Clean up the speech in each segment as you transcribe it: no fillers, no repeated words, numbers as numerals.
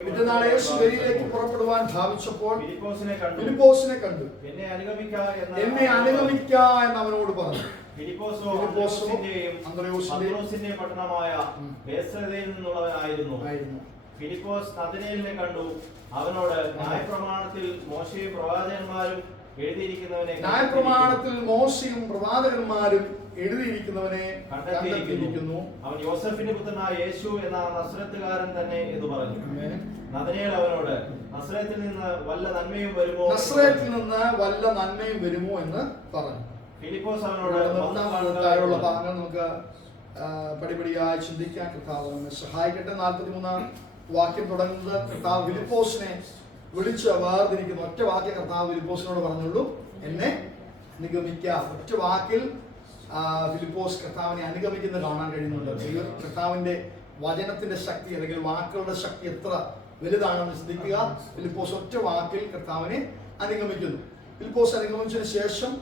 പിറ്റന്നാൾ യേശു ഗലീലയിലേക്ക് പുറപ്പെടുവാൻ ഭാവിച്ചപ്പോൾ ഫിലിപ്പോസിനെ കണ്ടു. എന്നെ അനുഗമിക്ക എന്ന് അവനോട് പറഞ്ഞു. ഫിലിപ്പോസും അന്ത്രയോസിന്റെ പട്ടണമായ ബേത്സയിദയിൽ നിന്നുള്ളവനായിരുന്നു. ഫിലിപ്പോസ് നഥനയേലിനെ കണ്ടു. അവനോട് ന്യായപ്രമാണത്തിൽ മോശയും പ്രവാചകന്മാരും എഴുതിയിരിക്കുന്നവനെ കണ്ടെത്തിയിരിക്കുന്നു. അവൻ യോസഫിന്റെ പുത്രനായ യേശു എന്ന നസ്രത്തുകാരൻ തന്നെ എന്ന് പറഞ്ഞു. നഥനയേൽ അവനോട് നസ്രത്തിൽ നിന്ന് വല്ല നന്മയും വരുമോ എന്ന് പറഞ്ഞു. ഫിലിപ്പോസ് അവനോട് താഴെയുള്ള ഭാഗങ്ങൾ നമുക്ക് പടിപടിയായി ചിന്തിക്കാൻ കർത്താവ് നമ്മെ സഹായിക്കട്ടെ. 43-ാം വാക്യം തുടങ്ങുന്നത് കർത്താവ് ഫിലിപ്പോസിനെ വിളിച്ച് വേർതിരിക്കുന്നു. ഒറ്റ വാക്യം കർത്താവ് ഫിലിപ്പോസിനോട് പറഞ്ഞുള്ളൂ, എന്നെ അനുഗമിക്കാം. ഒറ്റ വാക്കിൽ ഫിലിപ്പോസ് കർത്താവിനെ അനുഗമിക്കുന്നത് കാണാൻ കഴിയുന്നുണ്ട്. കർത്താവിന്റെ വചനത്തിന്റെ ശക്തി അല്ലെങ്കിൽ വാക്കുകളുടെ ശക്തി എത്ര വലുതാണെന്ന് ചിന്തിക്കുക. ഫിലിപ്പോസ് ഒറ്റ വാക്കിൽ കർത്താവിനെ അനുഗമിക്കുന്നു. ഫിലിപ്പോസ് അനുഗമിച്ചതിന് ശേഷം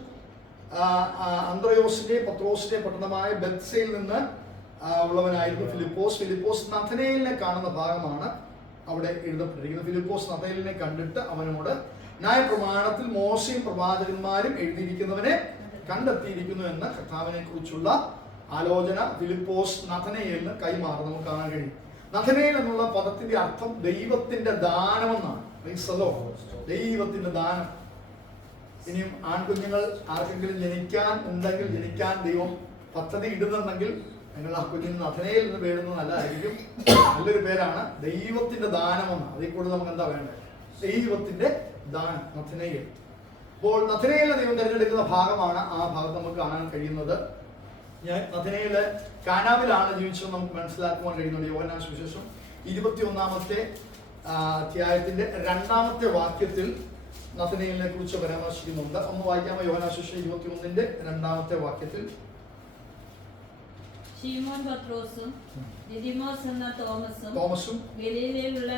അന്ത്രയോസിന്റെ പത്രോസിന്റെ പട്ടണമായ ബെത്സയിൽ നിന്ന് ഉള്ളവനായിരുന്നു ഫിലിപ്പോസ് നഥനയേലിനെ കാണുന്ന ഭാഗമാണ് അവിടെ എഴുതപ്പെട്ടിരിക്കുന്നത്. ഫിലിപ്പോസ് നഥനയേലിനെ കണ്ടിട്ട് അവനോട് ന്യായപ്രമാണത്തിൽ മോശയും പ്രവാചകന്മാരും എഴുതിയിരിക്കുന്നവനെ കണ്ടെത്തിയിരിക്കുന്നു എന്ന കർത്താവിനെ കുറിച്ചുള്ള ആലോചന ഫിലിപ്പോസ് നഥനയേലിന് കൈമാറുന്നത് നമുക്ക് കാണാൻ കഴിയും. നഥനയേൽ എന്നുള്ള പദത്തിന്റെ അർത്ഥം ദൈവത്തിന്റെ ദാനമെന്നാണ്. ദൈവത്തിന്റെ ദാനം. ഇനിയും ആൺകുഞ്ഞുങ്ങൾ ആർക്കെങ്കിലും ജനിക്കാൻ ദൈവം പദ്ധതി ഇടുന്നുണ്ടെങ്കിൽ നിങ്ങൾ ആ കുഞ്ഞിന് നഥനയേൽ എന്ന് പേരുന്നത് നല്ലതായിരിക്കും. നല്ലൊരു പേരാണ് ദൈവത്തിന്റെ ദാനമെന്ന്. അതിൽ കൂടുതൽ നമുക്ക് എന്താ വേണ്ടത്? ദൈവത്തിന്റെ ദാനം, നഥനയേൽ. അപ്പോൾ നഥനയേലിനെ ദൈവം തിരഞ്ഞെടുക്കുന്ന ഭാഗമാണ് ആ ഭാഗത്ത് നമുക്ക് കാണാൻ കഴിയുന്നത്. നഥനയേല് കാനാവിലാണ് ജീവിച്ചത് നമുക്ക് മനസ്സിലാക്കുവാൻ കഴിയുന്നുണ്ട്. യോഹന്നാൻ സുവിശേഷം 21-ാമത്തെ അധ്യായത്തിന്റെ 2-ാമത്തെ വാക്യത്തിൽ നഥനയേലിനെ കുറിച്ച് പരാമർശിക്കുന്നുണ്ട്. ഒന്ന് വായിക്കാമോ? യോഹന്നാൻ സുവിശേഷം 21-ന്റെ 2-ാമത്തെ വാക്യത്തിൽ ശിമോൻ പത്രോസും ദിദിമോസ് എന്ന തോമസും ഗലീലയിലുള്ള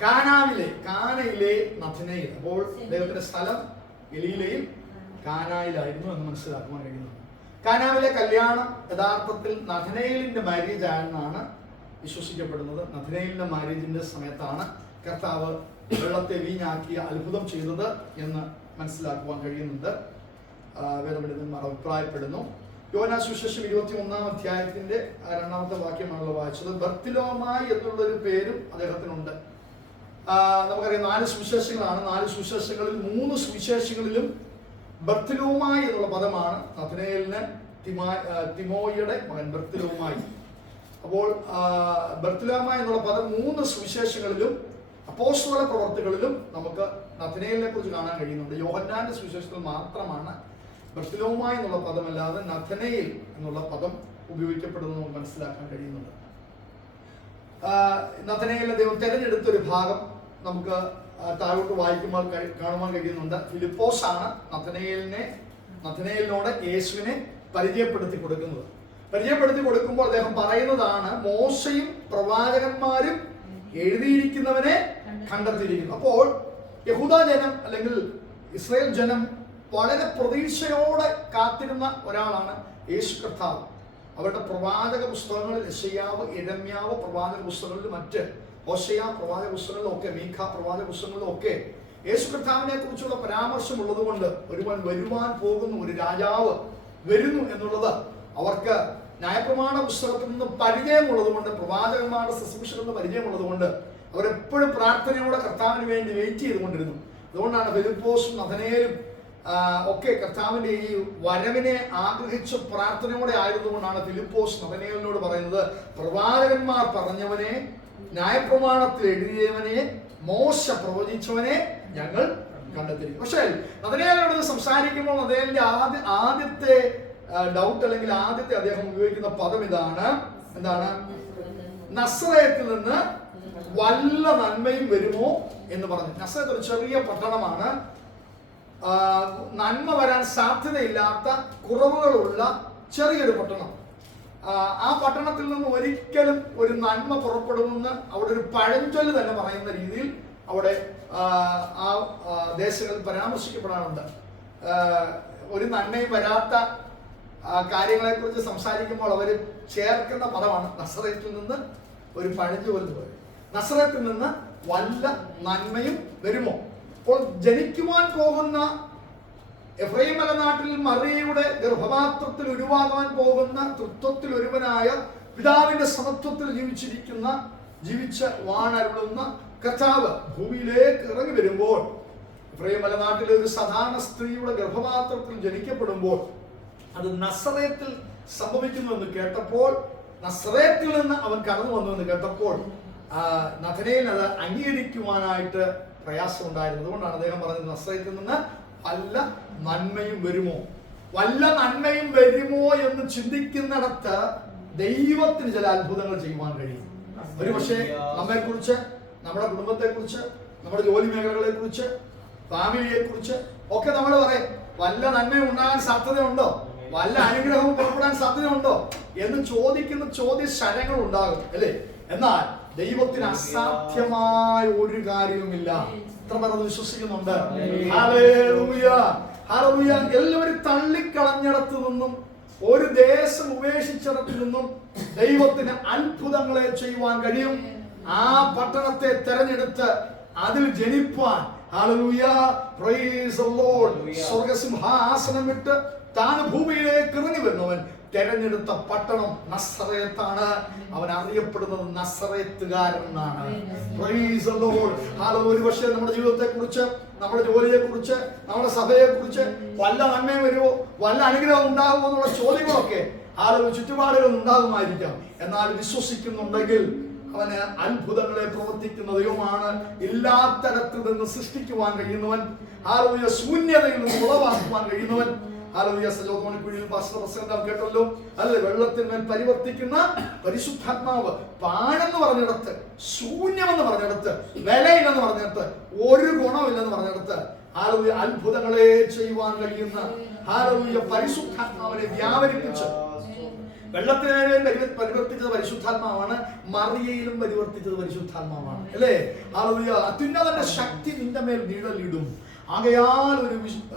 കാനായിലെ നഥനയേൽ. അപ്പോൾ ദൈവത്തിന്റെ സ്ഥലം ഗലീലയിൽ കാനായിലായിരുന്നു എന്ന് മനസ്സിലാക്കുവാൻ കഴിയുന്നു. കാനാവിലെ കല്യാണം യഥാർത്ഥത്തിൽ നഥനയേലിന്റെ മാരേജ് ആണെന്നാണ് വിശ്വസിക്കപ്പെടുന്നത്. നഥനയേലിന്റെ മാരേജിന്റെ സമയത്താണ് കർത്താവ് വെള്ളത്തെ വീഞ്ഞാക്കിയ അത്ഭുതം ചെയ്തത് എന്ന് മനസ്സിലാക്കുവാൻ കഴിയുന്നുണ്ട്. വേദപണ്ഡിതന്മാർ അഭിപ്രായപ്പെടുന്നു. യോഹന്നാൻ സുവിശേഷം 21-ാം അധ്യായത്തിന്റെ 2-ാമത്തെ വാക്യമാണല്ലോ വായിച്ചത്. ബർത്തിലോമായി എന്നുള്ളൊരു പേരും അദ്ദേഹത്തിനുണ്ട്. നമുക്കറിയാം 4 സുവിശേഷങ്ങളാണ്. 4 സുവിശേഷങ്ങളിൽ 3 സുവിശേഷങ്ങളിലും ബർത്തിലോമായി എന്നുള്ള പദമാണ്. നഥനയേലിന് തിമോയുടെ മകൻ ബർത്തിലോമായി. അപ്പോൾ ബർത്തിലോമായി എന്നുള്ള പദം 3 സുവിശേഷങ്ങളിലും അപ്പോസ്തല പ്രവർത്തികളിലും നമുക്ക് നഥനയേലിനെ കുറിച്ച് കാണാൻ കഴിയുന്നുണ്ട്. യോഹന്നാന്റെ സുവിശേഷത്തിൽ മാത്രമാണ് ബർത്തിലോമായി എന്നുള്ള പദമല്ലാതെ നഥനയേൽ എന്നുള്ള പദം ഉപയോഗിക്കപ്പെടുന്നത് നമുക്ക് മനസ്സിലാക്കാൻ കഴിയുന്നുണ്ട്. നഥനയേലിനെ ദൈവം തെരഞ്ഞെടുത്തൊരു ഭാഗം നമുക്ക് താഴോട്ട് വായിക്കുമ്പോൾ കാണുവാൻ കഴിയുന്നുണ്ട്. ഫിലിപ്പോസ് ആണ് നഥനയേലിനോട് യേശുവിനെ പരിചയപ്പെടുത്തി കൊടുക്കുമ്പോൾ അദ്ദേഹം പറയുന്നതാണ്, മോശയും പ്രവാചകന്മാരും എഴുതിയിരിക്കുന്നവനെ കണ്ടെത്തിയിരിക്കുന്നു. അപ്പോൾ യഹൂദ ജനം അല്ലെങ്കിൽ ഇസ്രായേൽ ജനം വളരെ പ്രതീക്ഷയോടെ കാത്തിരുന്ന ഒരാളാണ് യേശു കർത്താവ്. അവരുടെ പ്രവാചക പുസ്തകങ്ങളിൽ യെശയ്യാവ്, യിരെമ്യാവ് പ്രവാചക പുസ്തകങ്ങളിൽ, മറ്റ് ഹോശയ്യ പ്രവാചക പുസ്തകങ്ങളിലൊക്കെ, മീഖ പ്രവാചക പുസ്തകങ്ങളിലൊക്കെ യേശു കർത്താവിനെ കുറിച്ചുള്ള പരാമർശം ഉള്ളതുകൊണ്ട് ഒരുവൻ വരുവാൻ പോകുന്ന ഒരു രാജാവ് വരുന്നു എന്നുള്ളത് അവർക്ക് ന്യായപ്രമാണ പുസ്തകത്തിൽ നിന്ന് പരിചയമുള്ളതുകൊണ്ട്, പ്രവാചകന്മാരുടെ ശുശ്രൂഷയിൽ നിന്ന് പരിചയമുള്ളതുകൊണ്ട് അവരെപ്പോഴും പ്രാർത്ഥനയോടെ കർത്താവിന് വേണ്ടി വെയിറ്റ് ചെയ്തുകൊണ്ടിരുന്നു. അതുകൊണ്ടാണ് ഫിലിപ്പോസും നഥനയേലും ഒക്കെ കർത്താവിന്റെ ഈ വരവിനെ ആഗ്രഹിച്ച് പ്രാർത്ഥനയോടെ ആയതുകൊണ്ടാണ് ഫിലിപ്പോസ് നഥനയേലിനോട് പറയുന്നത്, പ്രവാചകന്മാർ പറഞ്ഞവനെ, ന്യായപ്രമാണത്തിൽ എഴുതിയവനെ, മോശ പ്രവചിച്ചവനെ ഞങ്ങൾ കണ്ടെത്തിയിരിക്കും. പക്ഷേ നഥനയേലിനോട് സംസാരിക്കുമ്പോൾ നഥനയേലിന്റെ ആദ്യത്തെ ഡൗട്ട് അല്ലെങ്കിൽ ആദ്യത്തെ അദ്ദേഹം ഉപയോഗിക്കുന്ന പദം ഇതാണ്. എന്താണ്? നസ്രയത്തിൽ നിന്ന് വല്ല നന്മയും വരുമോ എന്ന് പറഞ്ഞു. നസ്രയത്ത് ഒരു ചെറിയ പട്ടണമാണ്. നന്മ വരാൻ സാധ്യതയില്ലാത്ത കുറവുകളുള്ള ചെറിയൊരു പട്ടണം. ആ പട്ടണത്തിൽ നിന്ന് ഒരിക്കലും ഒരു നന്മ പുറപ്പെടുമെന്ന് അവിടെ ഒരു പഴഞ്ചൊല്ല് തന്നെ പറയുന്ന രീതിയിൽ അവിടെ ആ ദേശങ്ങളിൽ പരാമർശിക്കപ്പെടാറുണ്ട്. ഒരു നന്മയും വരാത്ത കാര്യങ്ങളെ കുറിച്ച് സംസാരിക്കുമ്പോൾ അവർ ചേർക്കുന്ന പദമാണ് നസറേത്തിൽ നിന്ന് ഒരു പഴഞ്ചു പോലെ പോലെ. നസറേത്തിൽ നിന്ന് വല്ല നന്മയും വരുമോ? അപ്പോൾ ജനിക്കുവാൻ പോകുന്ന എഫ്രൈം മലനാട്ടിൽ മറിയയുടെ ഗർഭപാത്രത്തിൽ ഉരുവാകാൻ പോകുന്ന തൃത്വത്തിൽ ഒരുവനായ പിതാവിന്റെ സമത്വത്തിൽ ജീവിച്ച് വാണരുളുന്ന കർത്താവ് ഭൂമിയിലേക്ക് ഇറങ്ങി വരുമ്പോൾ, എഫ്രൈം മലനാട്ടിലെ ഒരു സാധാരണ സ്ത്രീയുടെ ഗർഭപാത്രത്തിൽ ജനിക്കപ്പെടുമ്പോൾ അത് നസറേത്തിൽ സംഭവിക്കുന്നുവെന്ന് കേട്ടപ്പോൾ, നസറേത്തിൽ നിന്ന് അവൻ കടന്നു വന്നുവെന്ന് കേട്ടപ്പോൾ നഥനയിൽ അത് അംഗീകരിക്കുവാനായിട്ട് പ്രയാസമുണ്ടായിരുന്നു. അതുകൊണ്ടാണ് അദ്ദേഹം പറഞ്ഞത് നസറേത്തിൽ നിന്ന് വല്ല നന്മയും വരുമോ? വല്ല നന്മയും വരുമോ എന്ന് ചിന്തിക്കുന്നിടത്ത് ദൈവത്തിന് ചില അത്ഭുതങ്ങൾ ചെയ്യുവാൻ കഴിയും. ഒരു പക്ഷേ നമ്മെക്കുറിച്ച്, നമ്മുടെ കുടുംബത്തെക്കുറിച്ച്, നമ്മുടെ ജോലി മേഖലകളെ കുറിച്ച്, ഫാമിലിയെ കുറിച്ച് ഒക്കെ നമ്മൾ പറയും വല്ല നന്മയും ഉണ്ടാകാൻ സാധ്യതയുണ്ടോ, വല്ല അനുഗ്രഹവും പുറപ്പെടാൻ സാധ്യതയുണ്ടോ എന്ന് ചോദിക്കുന്ന ചോദ്യശരങ്ങൾ ഉണ്ടാകും അല്ലേ? എന്നാൽ ദൈവത്തിന് അസാധ്യമായ ഒരു കാര്യവുമില്ല. എത്ര പേർ വിശ്വസിക്കുന്നുണ്ട്? Hallelujah, hallelujah. എല്ലാവരും തള്ളിക്കളഞ്ഞിടത്തു നിന്നും, ഒരു ദേശം ഉപേക്ഷിച്ചിടത്തു നിന്നും ദൈവത്തിന് അത്ഭുതങ്ങളെ ചെയ്യുവാൻ കഴിയും. ആ പട്ടണത്തെ തെരഞ്ഞെടുത്ത് അതിൽ ജനിപ്പാൻ, ഹല്ലേലൂയ, പ്രൈസ് ദി ലോർഡ്, സ്വർഗ്ഗസിംഹാസനം വിട്ട് താൻ ഭൂമിയിലേക്ക് ഇറങ്ങി വരുന്നവൻ തെരഞ്ഞെടുത്ത പട്ടണം നസറേത്താണ്. അവൻ അറിയപ്പെടുന്നത് നസറേത്തുകാരൻ എന്നാണ്. Price the Lord. ഒരു പക്ഷേ നമ്മുടെ ജീവിതത്തെ കുറിച്ച്, നമ്മുടെ ജോലിയെ കുറിച്ച്, നമ്മുടെ സഭയെ കുറിച്ച് വല്ല നന്മയും വരുമോ, വല്ല അനുഗ്രഹം ഉണ്ടാകുമോ എന്നുള്ള ചോദ്യങ്ങളൊക്കെ ചുറ്റുപാടുകൾ ഉണ്ടാകുമായിരിക്കാം. എന്നാൽ വിശ്വസിക്കുന്നുണ്ടെങ്കിൽ അവന് അത്ഭുതങ്ങളെ പ്രവർത്തിക്കുന്ന ദൈവമാണ്. ഇല്ലാത്തടത്തിൽ നിന്ന് സൃഷ്ടിക്കുവാൻ കഴിയുന്നവൻ, ശൂന്യതയിൽ നിന്ന് ഉളവാക്കുവാൻ കഴിയുന്നവൻ. കേട്ടല്ലോ അല്ലെ? വെള്ളത്തിന്മേൽ പരിവർത്തിക്കുന്ന പരിശുദ്ധാത്മാവ്. പാഴെന്ന് പറഞ്ഞിടത്ത്, ശൂന്യമെന്ന് പറഞ്ഞിടത്ത്, വിലയില്ലെന്ന് പറഞ്ഞിടത്ത്, ഒരു ഗുണമില്ലെന്ന് പറഞ്ഞിടത്ത് അത്ഭുതങ്ങളെ ചെയ്യുവാൻ കഴിയുന്ന പരിശുദ്ധാത്മാവിനെ വ്യാപരിപ്പിച്ച്, വെള്ളത്തിനെ പരിവർത്തിച്ചത് പരിശുദ്ധാത്മാവാണ്, മറിയയിലും പരിവർത്തിച്ചത് പരിശുദ്ധാത്മാവാണ് അല്ലേ? അത്യുന്നതന്റെ ശക്തി നിന്റെ മേൽ നിഴലിടും. ആകയാൽ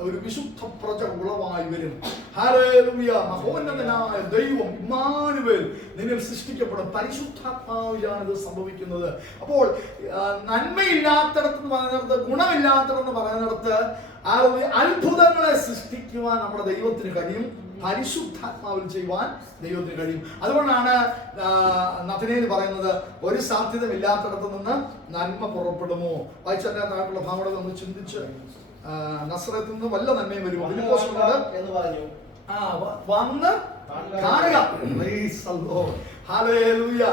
ഒരു വിശുദ്ധ പ്രജ ഉളവായി വരും. ഹല്ലേലൂയ. മഹോന്നതനായ ദൈവം ഇമ്മാനുവേൽ നിന്നിൽ സൃഷ്ടിക്കപ്പെടും. പരിശുദ്ധാത്മാവിലാണ് ഇത് സംഭവിക്കുന്നത്. അപ്പോൾ നന്മയില്ലാത്തടത്ത് പറയുന്നിടത്ത്, ഗുണമില്ലാത്തടത്ത് പറയുന്നിടത്ത് അത്ഭുതങ്ങളെ സൃഷ്ടിക്കുവാൻ നമ്മുടെ ദൈവത്തിന് കഴിയും. പരിശുദ്ധാത്മാവിൽ ചെയ്യുവാൻ ദൈവത്തിന് കഴിയും. അതുകൊണ്ടാണ് നഥനയിൽ പറയുന്നത് ഒരു സാധ്യതയില്ലാത്തടത്ത് നിന്ന് നന്മ പുറപ്പെടുമോ? വായിച്ചതിനകത്തായിട്ടുള്ള ഭാഗങ്ങളെ ഒന്ന് ചിന്തിച്ച്, നസറത്തിൽ നിന്ന് വല്ല നന്മയും വരുമോ എന്ന് പറഞ്ഞു. വന്ന് കാണുക. ഹല്ലേലൂയ.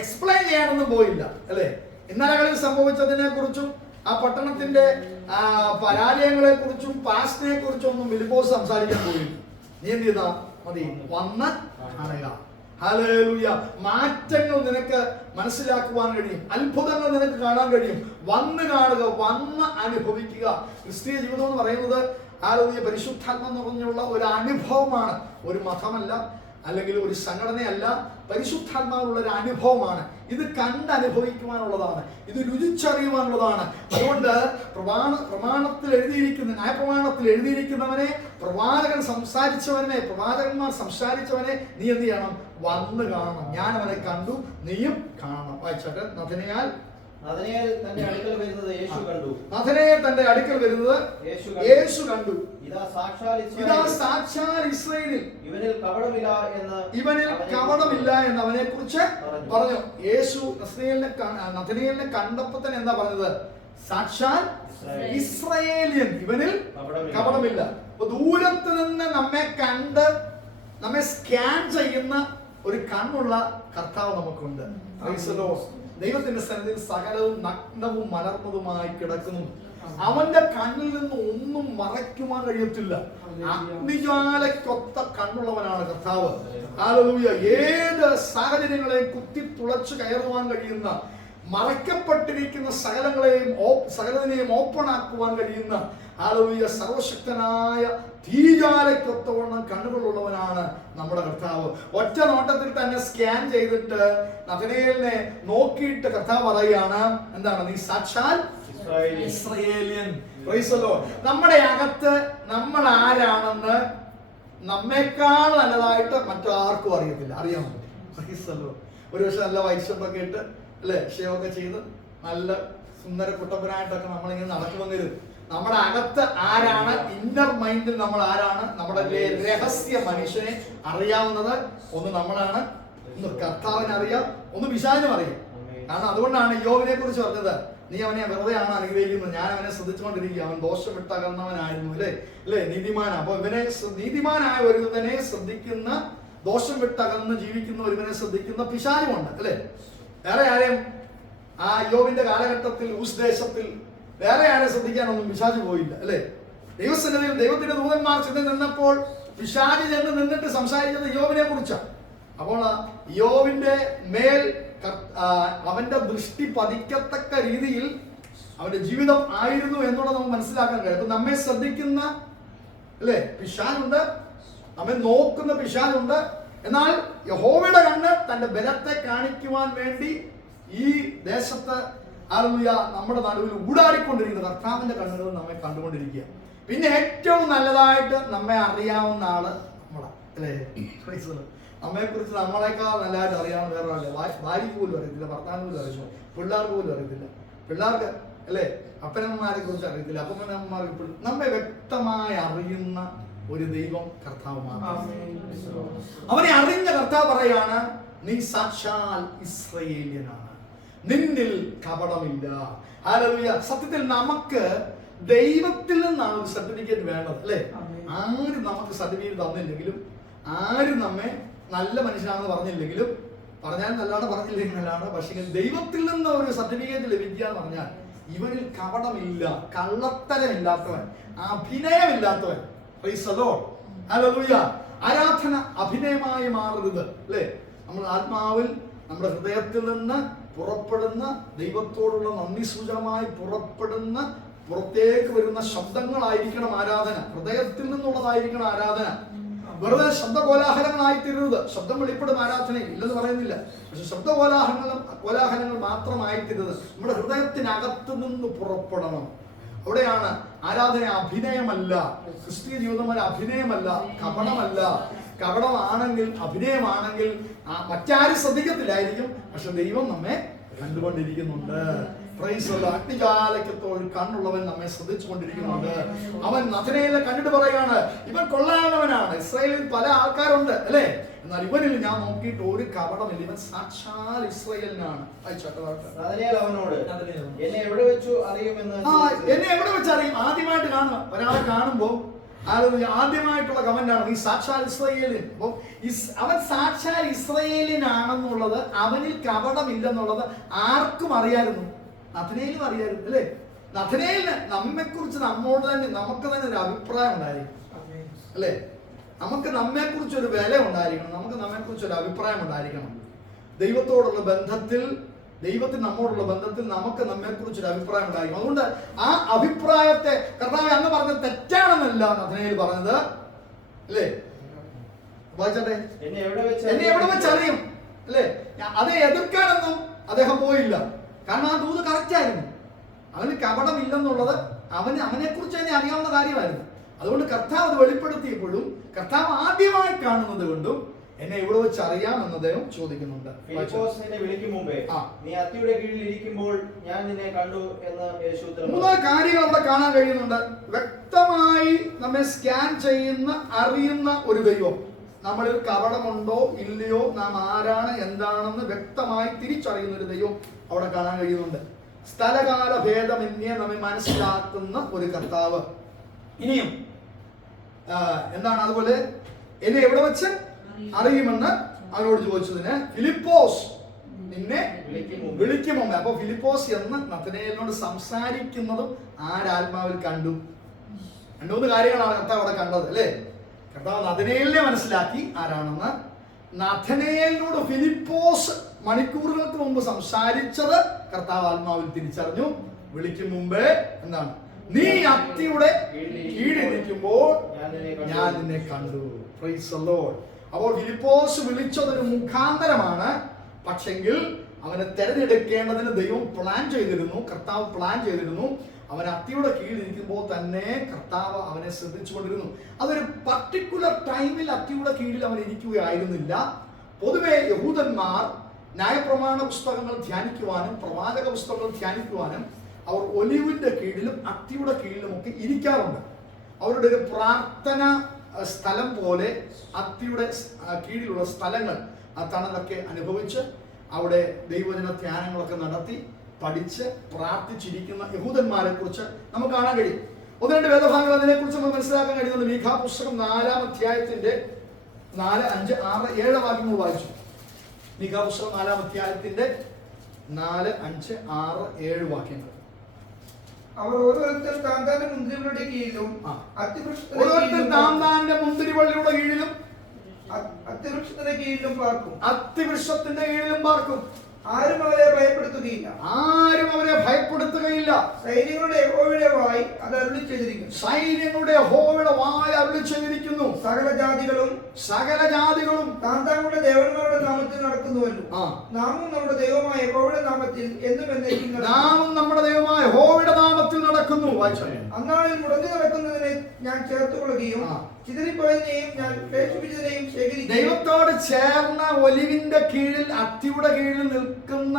എക്സ്പ്ലെയിൻ ചെയ്യാനൊന്നും പോയില്ല അല്ലെ? ഇന്നലകളിൽ സംഭവിച്ചതിനെ കുറിച്ചും ആ പട്ടണത്തിന്റെ പരാജയങ്ങളെ കുറിച്ചും പാസ്റ്റിനെ കുറിച്ചും ഒന്നും ഫിലിപ്പോസ് സംസാരിക്കാൻ പോയില്ല. നീ എന്ത് ചെയ്താ മതി? വന്ന് കാണുക. ഹല്ലേലൂയ. മാറ്റങ്ങൾ നിനക്ക് മനസ്സിലാക്കുവാൻ കഴിയും, അത്ഭുതങ്ങൾ നിനക്ക് കാണാൻ കഴിയും. വന്ന് കാണുക, വന്ന് അനുഭവിക്കുക. ക്രിസ്തീയ ജീവിതം എന്ന് പറയുന്നത് ഹല്ലേലൂയ പരിശുദ്ധാത്മ നിറഞ്ഞുള്ള ഒരു അനുഭവമാണ്. ഒരു മതമല്ല, അല്ലെങ്കിൽ ഒരു സംഘടനയല്ല. പരിശുദ്ധാത്മാവുള്ള ഒരു അനുഭവമാണ്. ഇത് കണ്ടനുഭവിക്കുവാനുള്ളതാണ്, ഇത് രുചിച്ചറിയുവാനുള്ളതാണ്. അതുകൊണ്ട് പ്രമാണത്തിൽ എഴുതിയിരിക്കുന്ന, ന്യായപ്രമാണത്തിൽ എഴുതിയിരിക്കുന്നവനെ, പ്രവാചകന്മാർ സംസാരിച്ചവനെ നീ എന്ത് ചെയ്യണം? വന്ന് കാണണം. ഞാൻ അവനെ കണ്ടു, നീയും കാണണം. വായിച്ചാട്ടെ. നഥനയേൽ തന്റെ അടുക്കൽ വരുന്നത് യേശു കണ്ടു. ഇതാ സാക്ഷാൽ ഇസ്രായേലിൽ ഇവനിൽ കപടമില്ല എന്ന് അവനെ കുറിച്ച് പറഞ്ഞു. യേശു നഥനയേലിനെ കണ്ടപ്പോൾ തന്നെ എന്താ പറഞ്ഞത്? സാക്ഷാൽ ഇസ്രായേലിയൻ, ഇവനിൽ കപടമില്ല. അപ്പൊ ദൂരത്ത് നിന്ന് നമ്മെ കണ്ട് നമ്മെ സ്കാൻ ചെയ്യുന്ന ഒരു കണ്ണുള്ള കർത്താവ് നമുക്കുണ്ട്. ദൈവത്തിന്റെ സന്നിധിയിൽ സകലവും നഗ്നവും മലർന്നതുമായി കിടക്കുന്നു. അവന്റെ കണ്ണിൽ നിന്ന് ഒന്നും മറയ്ക്കുവാൻ കഴിയത്തില്ല. അഗ്നിജ്വാലയ്ക്കൊത്ത കണ്ണുള്ളവനാണ് കർത്താവ്. ഹല്ലേലൂയ. ഏത് സാഹചര്യങ്ങളെയും കുത്തി തുളച്ചു കയറുവാൻ കഴിയുന്ന, മറയ്ക്കപ്പെട്ടിരിക്കുന്ന സകലതിനെയും ഓപ്പൺ ആക്കുവാൻ കഴിയുന്ന ഹല്ലേലൂയ സർവശക്തനായ തീജ്വാലയ്ക്കൊത്തവണ്ണം കണ്ണുകളുള്ളവനാണ് നമ്മുടെ കർത്താവ്. ഒറ്റ നോട്ടത്തിൽ തന്നെ സ്കാൻ ചെയ്തിട്ട് നഥനയേലിനെ നോക്കിയിട്ട് കർത്താവ് പറയുകയാണ്, എന്താണ്? നീ സാക്ഷാൽ ഇസ്രായേലിയൻ. നമ്മുടെ അകത്ത് നമ്മൾ ആരാണെന്ന് നമ്മേക്കാൾ നല്ലതായിട്ട് മറ്റാർക്കും അറിയത്തില്ല. അറിയാമോ? ഒരു പക്ഷെ നല്ല വൈദ്യുതൊക്കെ ഇട്ട് അല്ലെ, ഷേവൊക്കെ ചെയ്ത് നല്ല സുന്ദര കുട്ടപ്പനായിട്ടൊക്കെ നമ്മളിങ്ങനെ നടക്കുമെങ്കിൽ നമ്മുടെ അകത്ത് ആരാണ്, ഇന്നർ മൈൻഡിൽ നമ്മൾ ആരാണ്, നമ്മുടെ രഹസ്യ മനുഷ്യനെ അറിയാവുന്നത് ഒന്ന് നമ്മളാണ്, ഒന്ന് കർത്താവിനെ അറിയാം, ഒന്ന് പിശാചിനും അറിയാം. കാരണം അതുകൊണ്ടാണ് യോബിനെ കുറിച്ച് പറഞ്ഞത്, നീ അവനെ വെറുതെ ആണ് അനുഗ്രഹിക്കുന്നത്, ഞാൻ അവനെ ശ്രദ്ധിച്ചുകൊണ്ടിരിക്കുക, അവൻ ദോഷം വിട്ടകന്നവനായിരുന്നു അല്ലേ നീതിമാനാ. അപ്പൊ ഇവനെ നീതിമാനായ ഒരുവനെ ശ്രദ്ധിക്കുന്ന, ദോഷം വിട്ടകന്ന് ജീവിക്കുന്ന ഒരുവനെ ശ്രദ്ധിക്കുന്ന പിശാചുമുണ്ട് അല്ലെ. വേറെ ആരെയും ആ യോബിന്റെ കാലഘട്ടത്തിൽ ദേശത്തിൽ വേറെ ആരെ ശ്രദ്ധിക്കാനൊന്നും പിശാച് പോയില്ല അല്ലെ. ദൈവസന്നിധിയിൽ ദൈവത്തിന്റെ ദൂതന്മാർ ചെന്ന് നിന്നപ്പോൾ പിശാച് ചെന്ന് നിന്നിട്ട് സംസാരിച്ചത് യോബിനെ കുറിച്ചാണ്. അപ്പോൾ യോബിന്റെ മേൽ അവന്റെ ദൃഷ്ടി പതിക്കത്തക്ക രീതിയിൽ അവന്റെ ജീവിതം ആയിരുന്നു എന്നുള്ളത് നമുക്ക് മനസ്സിലാക്കാൻ കഴിയും. അപ്പൊ നമ്മെ ശ്രദ്ധിക്കുന്ന അല്ലെ പിശാചുണ്ട്, നമ്മെ നോക്കുന്ന പിശാചുണ്ട്. എന്നാൽ യഹോവയുടെ കണ്ണ് തന്റെ ബലത്തെ കാണിക്കുവാൻ വേണ്ടി ഈ ദേശത്ത് നമ്മുടെ നടുവിൽ ഊടാടിക്കൊണ്ടിരിക്കുന്ന കർത്താവിന്റെ കണ്ണുകൾ നമ്മെ കണ്ടുകൊണ്ടിരിക്കുക. പിന്നെ ഏറ്റവും നല്ലതായിട്ട് നമ്മെ അറിയാവുന്ന ആള് നമ്മളാ അല്ലേ. നമ്മെ കുറിച്ച് നമ്മളെക്കാൾ നല്ലതായിട്ട് അറിയാവുന്ന വേറെ ആളല്ലേ. ഭാര്യക്ക് പോലും അറിയത്തില്ല, ഭർത്താവിന് പോലും അറിയില്ല, പിള്ളേർക്ക് പോലും അറിയത്തില്ല. പിള്ളേർക്ക് അല്ലെ അപ്പനമ്മമാരെ കുറിച്ച് അറിയത്തില്ല, അപ്പനമ്മമാർക്ക് നമ്മെ വ്യക്തമായി അറിയുന്ന ഒരു ദൈവം കർത്താവ് മാത്രം. അവനെ അറിഞ്ഞ കർത്താവ് പറയാണ്, നീ സാക്ഷാൽ ഇസ്രായേല്യനാണ്, നിന്നിൽ കപടമില്ല. ഹല്ലേലൂയ. സത്യത്തിൽ നമുക്ക് ദൈവത്തിൽ നിന്നാണ് ഒരു സർട്ടിഫിക്കറ്റ് വേണ്ടത് അല്ലെ. ആരും നമുക്ക് സർട്ടിഫിക്കറ്റ് തന്നില്ലെങ്കിലും, ആരും നമ്മെ നല്ല മനുഷ്യനാണെന്ന് പറഞ്ഞില്ലെങ്കിലും, പറഞ്ഞാൽ നല്ലതാണ്, പറഞ്ഞില്ലെങ്കിൽ നല്ലതാണ്, പക്ഷേ ദൈവത്തിൽ നിന്ന് ഒരു സർട്ടിഫിക്കറ്റ് ലഭിക്കുക എന്ന് പറഞ്ഞാൽ ഇവനിൽ കപടമില്ല, കള്ളത്തരമില്ലാത്തവൻ, അഭിനയമില്ലാത്തവൻ. ഹല്ലേലൂയ. ആരാധന അഭിനയമായി മാറരുത് അല്ലെ. നമ്മൾ ആത്മാവിൽ നമ്മുടെ ഹൃദയത്തിൽ നിന്ന് പുറപ്പെടുന്ന ദൈവത്തോടുള്ള നന്ദി സൂചകമായി പുറപ്പെടുന്ന പുറത്തേക്ക് വരുന്ന ശബ്ദങ്ങളായിരിക്കണം ആരാധന. ഹൃദയത്തിൽ നിന്നുള്ളതായിരിക്കണം ആരാധന. വെറുതെ ശബ്ദകോലാഹലങ്ങളായിത്തീരരുത്. ശബ്ദം വെളിപ്പെടും ആരാധനയിൽ ഇല്ലെന്ന് പറയുന്നില്ല, പക്ഷെ കോലാഹലങ്ങൾ മാത്രമായിത്തീരരുത്. നമ്മുടെ ഹൃദയത്തിനകത്ത് നിന്ന് പുറപ്പെടണം. അവിടെയാണ് ആരാധന. അഭിനയമല്ല. ക്രിസ്തീയ ജീവിതം ഒരു അഭിനയമല്ല, കപടമല്ല. കപടമാണെങ്കിൽ, അഭിനയമാണെങ്കിൽ മറ്റാരും ശ്രദ്ധിക്കത്തില്ലായിരിക്കും, പക്ഷെ ദൈവം നമ്മെ കണ്ടുകൊണ്ടിരിക്കുന്നുണ്ട്. അഗ്നിജാലക്കത്തോൾ കണ്ണുള്ളവൻ നമ്മെ ശ്രദ്ധിച്ചുകൊണ്ടിരിക്കുന്നുണ്ട്. അവൻ നഥനയേലിനെ കണ്ടിട്ട് പറയാണ്, ഇവൻ കൊള്ളാവുന്നവനാണ്. ഇസ്രായേലിൽ പല ആൾക്കാരുണ്ട് അല്ലെ, എന്നാൽ ഇവനിൽ ഞാൻ നോക്കിയിട്ട് ഒരു കപടമില്ല, ഇവൻ സാക്ഷാൽ ഇസ്രായേലിനാണ്. എന്നെ എവിടെ വെച്ച് അറിയും? ആദ്യമായിട്ട് കാണുക ഒരാളെ കാണുമ്പോ ആദ്യമായിട്ടുള്ള കമന്റാണ്, നീ സാക്ഷാൽ ഇസ്രായേലിൻ. അപ്പൊ അവൻ സാക്ഷാൽ ഇസ്രായേലിനാണെന്നുള്ളത്, അവനിൽ കപടമില്ലെന്നുള്ളത് ആർക്കും അറിയായിരുന്നു. നഥനയേലിനും അറിയായിരുന്നു അല്ലേ. നഥനയേലിന് നമ്മെ കുറിച്ച് നമുക്ക് തന്നെ ഒരു അഭിപ്രായം ഉണ്ടായിരിക്കും അല്ലെ. നമുക്ക് നമ്മെ കുറിച്ച് ഒരു വില ഉണ്ടായിരിക്കണം, നമുക്ക് നമ്മെ കുറിച്ച് ഒരു അഭിപ്രായം ഉണ്ടായിരിക്കണം. ദൈവത്തോടുള്ള ബന്ധത്തിൽ, ദൈവത്തിന് നമ്മോടുള്ള ബന്ധത്തിൽ നമുക്ക് നമ്മെ കുറിച്ച് ഒരു അഭിപ്രായം ഉണ്ടായിരിക്കും. അതുകൊണ്ട് ആ അഭിപ്രായത്തെ കർത്താവ് അങ്ങ് പറഞ്ഞത് തെറ്റാണെന്നല്ല നഥനയേൽ പറഞ്ഞത് അല്ലേ. വായിച്ചട്ടെ, എന്നെ എവിടെ വെച്ചറിയും അല്ലേ. അത് എതിർക്കാനൊന്നും അദ്ദേഹം പോയില്ല. കാരണം ആ ദൂത് കറക്റ്റ് ആയിരുന്നു. അവന് കപടമില്ലെന്നുള്ളത് അവനെ കുറിച്ച് തന്നെ അറിയാവുന്ന കാര്യമായിരുന്നു. അതുകൊണ്ട് കർത്താവ് അത് വെളിപ്പെടുത്തിയപ്പോഴും കർത്താവ് ആദ്യമായി കാണുന്നത് കൊണ്ടും എന്നെ ഇവിടെ വെച്ച് അറിയാമെന്ന് അദ്ദേഹം ചോദിക്കുന്നുണ്ട്. മൂന്ന് കാര്യങ്ങൾ അവിടെ കാണാൻ കഴിയുന്നുണ്ട്. വ്യക്തമായി നമ്മെ സ്കാൻ ചെയ്യുന്ന, അറിയുന്ന ഒരു ദൈവം. നമ്മളിൽ കപടമുണ്ടോ ഇല്ലയോ, നാം ആരാണ് എന്താണെന്ന് വ്യക്തമായി തിരിച്ചറിയുന്ന ഒരു ദൈവം അവിടെ കാണാൻ കഴിയുന്നുണ്ട്. സ്ഥലകാല ഭേദമന്യേ നമ്മെ മനസ്സിലാക്കുന്ന ഒരു കർത്താവ്. ഇനിയും എന്താണ്, അതുപോലെ എന്നെ എവിടെ വെച്ച് അറിയുമെന്ന് അവനോട് ചോദിച്ചതിന് ഫിലിപ്പോസ് നിന്നെ വിളിക്കും മുമ്പേ. അപ്പൊ ഫിലിപ്പോസ് എന്ന് നഥനയേലിനോട് സംസാരിക്കുന്നതും ആരാത്മാവിൽ കണ്ടു. രണ്ടുമൂന്ന് കാര്യങ്ങളാണ് കർത്താവ് അവിടെ കണ്ടത് അല്ലേ. കർത്താവ് നഥനയേലിനെ മനസ്സിലാക്കി ആരാണെന്ന്. നഥനയേലിനോട് ഫിലിപ്പോസ് മണിക്കൂറുകൾക്ക് മുമ്പ് സംസാരിച്ചത് കർത്താവ് ആത്മാവിൽ തിരിച്ചറിഞ്ഞു. വിളിക്കും മുമ്പേ എന്താണ്, നീ അത്തിയുടെ കീഴിരിക്കുമ്പോൾ ഞാൻ നിന്നെ കണ്ടു. Price the Lord. അപ്പോൾ ഫിലിപ്പോസ് വിളിച്ചതൊരു മുഖാന്തരമാണ്, പക്ഷെങ്കിൽ അവനെ തെരഞ്ഞെടുക്കേണ്ടതിന് ദൈവം പ്ലാൻ ചെയ്തിരുന്നു, കർത്താവ് പ്ലാൻ ചെയ്തിരുന്നു. അവൻ അത്തിയുടെ കീഴിൽ ഇരിക്കുമ്പോൾ തന്നെ കർത്താവ് അവനെ ശ്രദ്ധിച്ചുകൊണ്ടിരുന്നു. അതൊരു പർട്ടിക്കുലർ ടൈമിൽ അത്തിയുടെ കീഴിൽ അവൻ ഇരിക്കുകയായിരുന്നില്ല. പൊതുവെ യഹൂദന്മാർ ന്യായപ്രമാണ പുസ്തകങ്ങൾ ധ്യാനിക്കുവാനും പ്രവാചക പുസ്തകങ്ങൾ ധ്യാനിക്കുവാനും അവർ ഒലിവിന്റെ കീഴിലും അത്തിയുടെ കീഴിലും ഒക്കെ ഇരിക്കാറുണ്ട്. അവരുടെ ഒരു പ്രാർത്ഥന സ്ഥലം പോലെ അത്തിയുടെ കീഴിലുള്ള സ്ഥലങ്ങൾ ആ തണലൊക്കെ അനുഭവിച്ച് അവിടെ ദൈവജന ധ്യാനങ്ങളൊക്കെ നടത്തി പഠിച്ച് പ്രാർത്ഥിച്ചിരിക്കുന്ന യഹൂദന്മാരെ കുറിച്ച് നമുക്ക് കാണാൻ കഴിയും. ഒന്ന് രണ്ട് വേദഭാഗങ്ങൾ അതിനെക്കുറിച്ച് നമുക്ക് മനസ്സിലാക്കാൻ കഴിയുന്നത് മീഖാ പുസ്തകം 4-ാം അധ്യായത്തിന്റെ 4, 5, 6, 7 വാക്യങ്ങൾ വായിച്ചു. മീഖാ പുസ്തകം 4-ാം അധ്യായത്തിന്റെ 4, 5, 6, 7 വാക്യങ്ങൾ. അവർ ഓരോരുത്തർ താന്താന്റെ മുന്തിരിവള്ളിയുടെ കീഴിലും മുന്തിരിവള്ളിയുടെ കീഴിലും അത്തിവൃക്ഷത്തിന്റെ കീഴിലും പാർക്കും. അത്തിവൃക്ഷത്തിന്റെ കീഴിലും പാർക്കും. ആരും അവരെ ഭയപ്പെടുത്തുകയില്ല. ആരും അവരെ ഭയപ്പെടുത്തുകയില്ല. സൈന്യങ്ങളുടെ യഹോവയുടെ വായ് അത് അരുളി ചെയ്തിരിക്കുന്നു. സൈന്യങ്ങളുടെ യഹോവയുടെ വായ് അരുളി ചെയ്തിരിക്കുന്നു. സകല ജാതികളും താന്താങ്ങളുടെ ദേവന്മാരുടെ നാമത്തിൽ നടക്കുന്നുവല്ലോ. നാമും നമ്മുടെ ദൈവമായ യഹോവയുടെ നാമത്തിൽ എന്നും എന്നേക്കും നടക്കുന്നു. അന്നാളിൽ മുടങ്ങി നടക്കുന്നതിനെ ഞാൻ ചേർത്തുകൊള്ളുകയും ചിതറിപ്പോയതിനെയും ഞാൻ ഉപേക്ഷിപ്പിച്ചതിനെയും ശേഖരിക്കും. ദൈവത്തോട് ചേർന്ന ഒലിവിന്റെ കീഴിൽ അത്തിയുടെ കീഴിൽ നിൽക്കുന്ന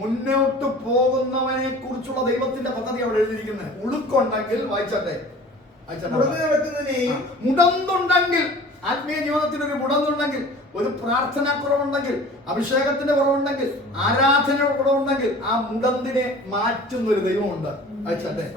മുന്നോട്ട് പോകുന്നവനെ കുറിച്ചുള്ള ദൈവത്തിന്റെ പദ്ധതി അവിടെ എഴുതിയിരിക്കുന്നത്. ഉളുക്കുണ്ടെങ്കിൽ വായിച്ചട്ടെ, മുടന്തുണ്ടെങ്കിൽ, ആത്മീയ ജീവിതത്തിന് ഒരു മുടന്തുണ്ടെങ്കിൽ, ഒരു പ്രാർത്ഥന കുറവുണ്ടെങ്കിൽ, അഭിഷേകത്തിന്റെ കുറവുണ്ടെങ്കിൽ, ആരാധനയുടെ കുറവുണ്ടെങ്കിൽ ആ മുടന്തിനെ മാറ്റുന്ന ഒരു ദൈവമുണ്ട്.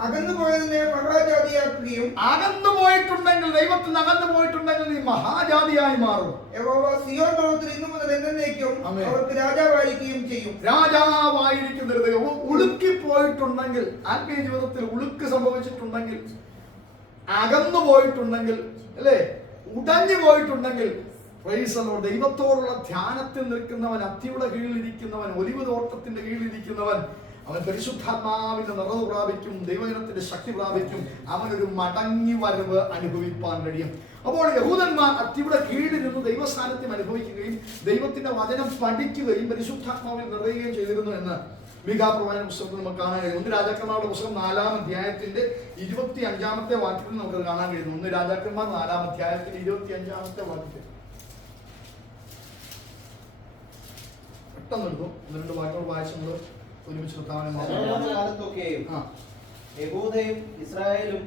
അകന്നുപോയതിനെ മഹാജാതിയാക്കുകയും, അകന്നു പോയിട്ടുണ്ടെങ്കിൽ, ദൈവത്തിൽ നിന്ന് അകന്നു പോയിട്ടുണ്ടെങ്കിൽ നീ മഹാജാതിയായി മാറും. യഹോവ സിയോൻ പർവ്വതത്തിൽ ഇന്നു മുതൽ എന്നേക്കും അവർക്ക് രാജാവായിരിക്കുകയും ചെയ്യും. രാജാവായിരിക്കുന്ന ഒരു ദൈവം. ഉളുക്കി പോയിട്ടുണ്ടെങ്കിൽ, ആത്മീയ ജീവിതത്തിൽ ഉളുക്ക് സംഭവിച്ചിട്ടുണ്ടെങ്കിൽ, അകന്നു പോയിട്ടുണ്ടെങ്കിൽ, അല്ലേ, ഉടഞ്ഞു പോയിട്ടുണ്ടെങ്കിൽ, ദൈവത്തോടുള്ള ധ്യാനത്തിൽ നിൽക്കുന്നവൻ, അത്തിയുടെ കീഴിലിരിക്കുന്നവൻ, ഒലിവ് തോട്ടത്തിന്റെ കീഴിലിരിക്കുന്നവൻ, അവൻ പരിശുദ്ധാത്മാവിന്റെ നിറവ് പ്രാപിക്കും, ദൈവജനത്തിന്റെ ശക്തി പ്രാപിക്കും. അവനൊരു മടങ്ങി വരവ് അനുഭവിപ്പാൻ കഴിയും. അപ്പോൾ യഹൂദന്മാർ അത്തിയുടെ കീഴിലിരുന്ന് ദൈവസാന്നിധ്യം അനുഭവിക്കുകയും ദൈവത്തിന്റെ വചനം പഠിക്കുകയും പരിശുദ്ധാത്മാവിൽ നിറയുകയും ചെയ്തിരുന്നു എന്ന് മീഖാ പ്രവാചക പുസ്തകത്തിൽ നമുക്ക് കാണാൻ കഴിയും. 1 രാജാക്കന്മാരുടെ പുസ്തകം 4-ാം അധ്യായത്തിന്റെ 25-ാമത്തെ വാക്യത്തിൽ നമുക്ക് കാണാൻ കഴിയുന്നു. 1 രാജാക്കന്മാർ 4-ാം അധ്യായത്തിന്റെ 25-ാമത്തെ വാക്യത്തിൽ പെട്ടെന്ന് എടുക്കും. 1-2 വാക്യങ്ങൾ വായിച്ച് നമ്മൾ ഒരുമിച്ച് കാലത്തൊക്കെയും യഹൂദയും ഇസ്രായേലും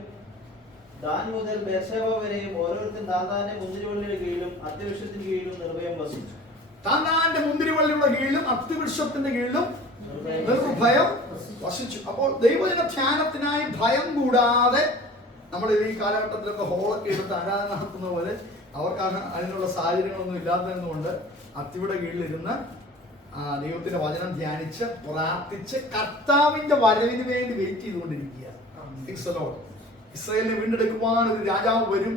ദാൻ മുതൽ ബേർശേബ വരെയും ഓരോരുത്തരും താന്താന്റെ മുന്തിരിവള്ളിയുടെ കീഴിലും അത്തിവൃക്ഷത്തിന് കീഴിലും നിർഭയം വസിച്ചു. താന്താന്റെ മുന്തിരിവള്ളിയുടെ കീഴിലും അത്തിവൃക്ഷത്തിന്റെ കീഴിലും നിർഭയം വസിച്ചു. അപ്പോൾ ദൈവജന ധ്യാനത്തിനായി ഭയം കൂടാതെ നമ്മൾ ഈ കാലഘട്ടത്തിലൊക്കെ ഹോളൊക്കെ എടുത്ത് ആരാധന നടത്തുന്ന പോലെ അവർക്കാണ് അതിനുള്ള സാഹചര്യങ്ങളൊന്നും ഇല്ലാത്തതുകൊണ്ട് അത്തിയുടെ കീഴിലിരുന്ന് ദൈവത്തിന്റെ വചനം ധ്യാനിച്ച് പ്രാർത്ഥിച്ച് കർത്താവിന്റെ വരവിന് വേണ്ടി വെയിറ്റ് ചെയ്തുകൊണ്ടിരിക്കുക. ഇസ്രായേലിനെ വീണ്ടെടുക്കുവാൻ ഒരു രാജാവ് വരും,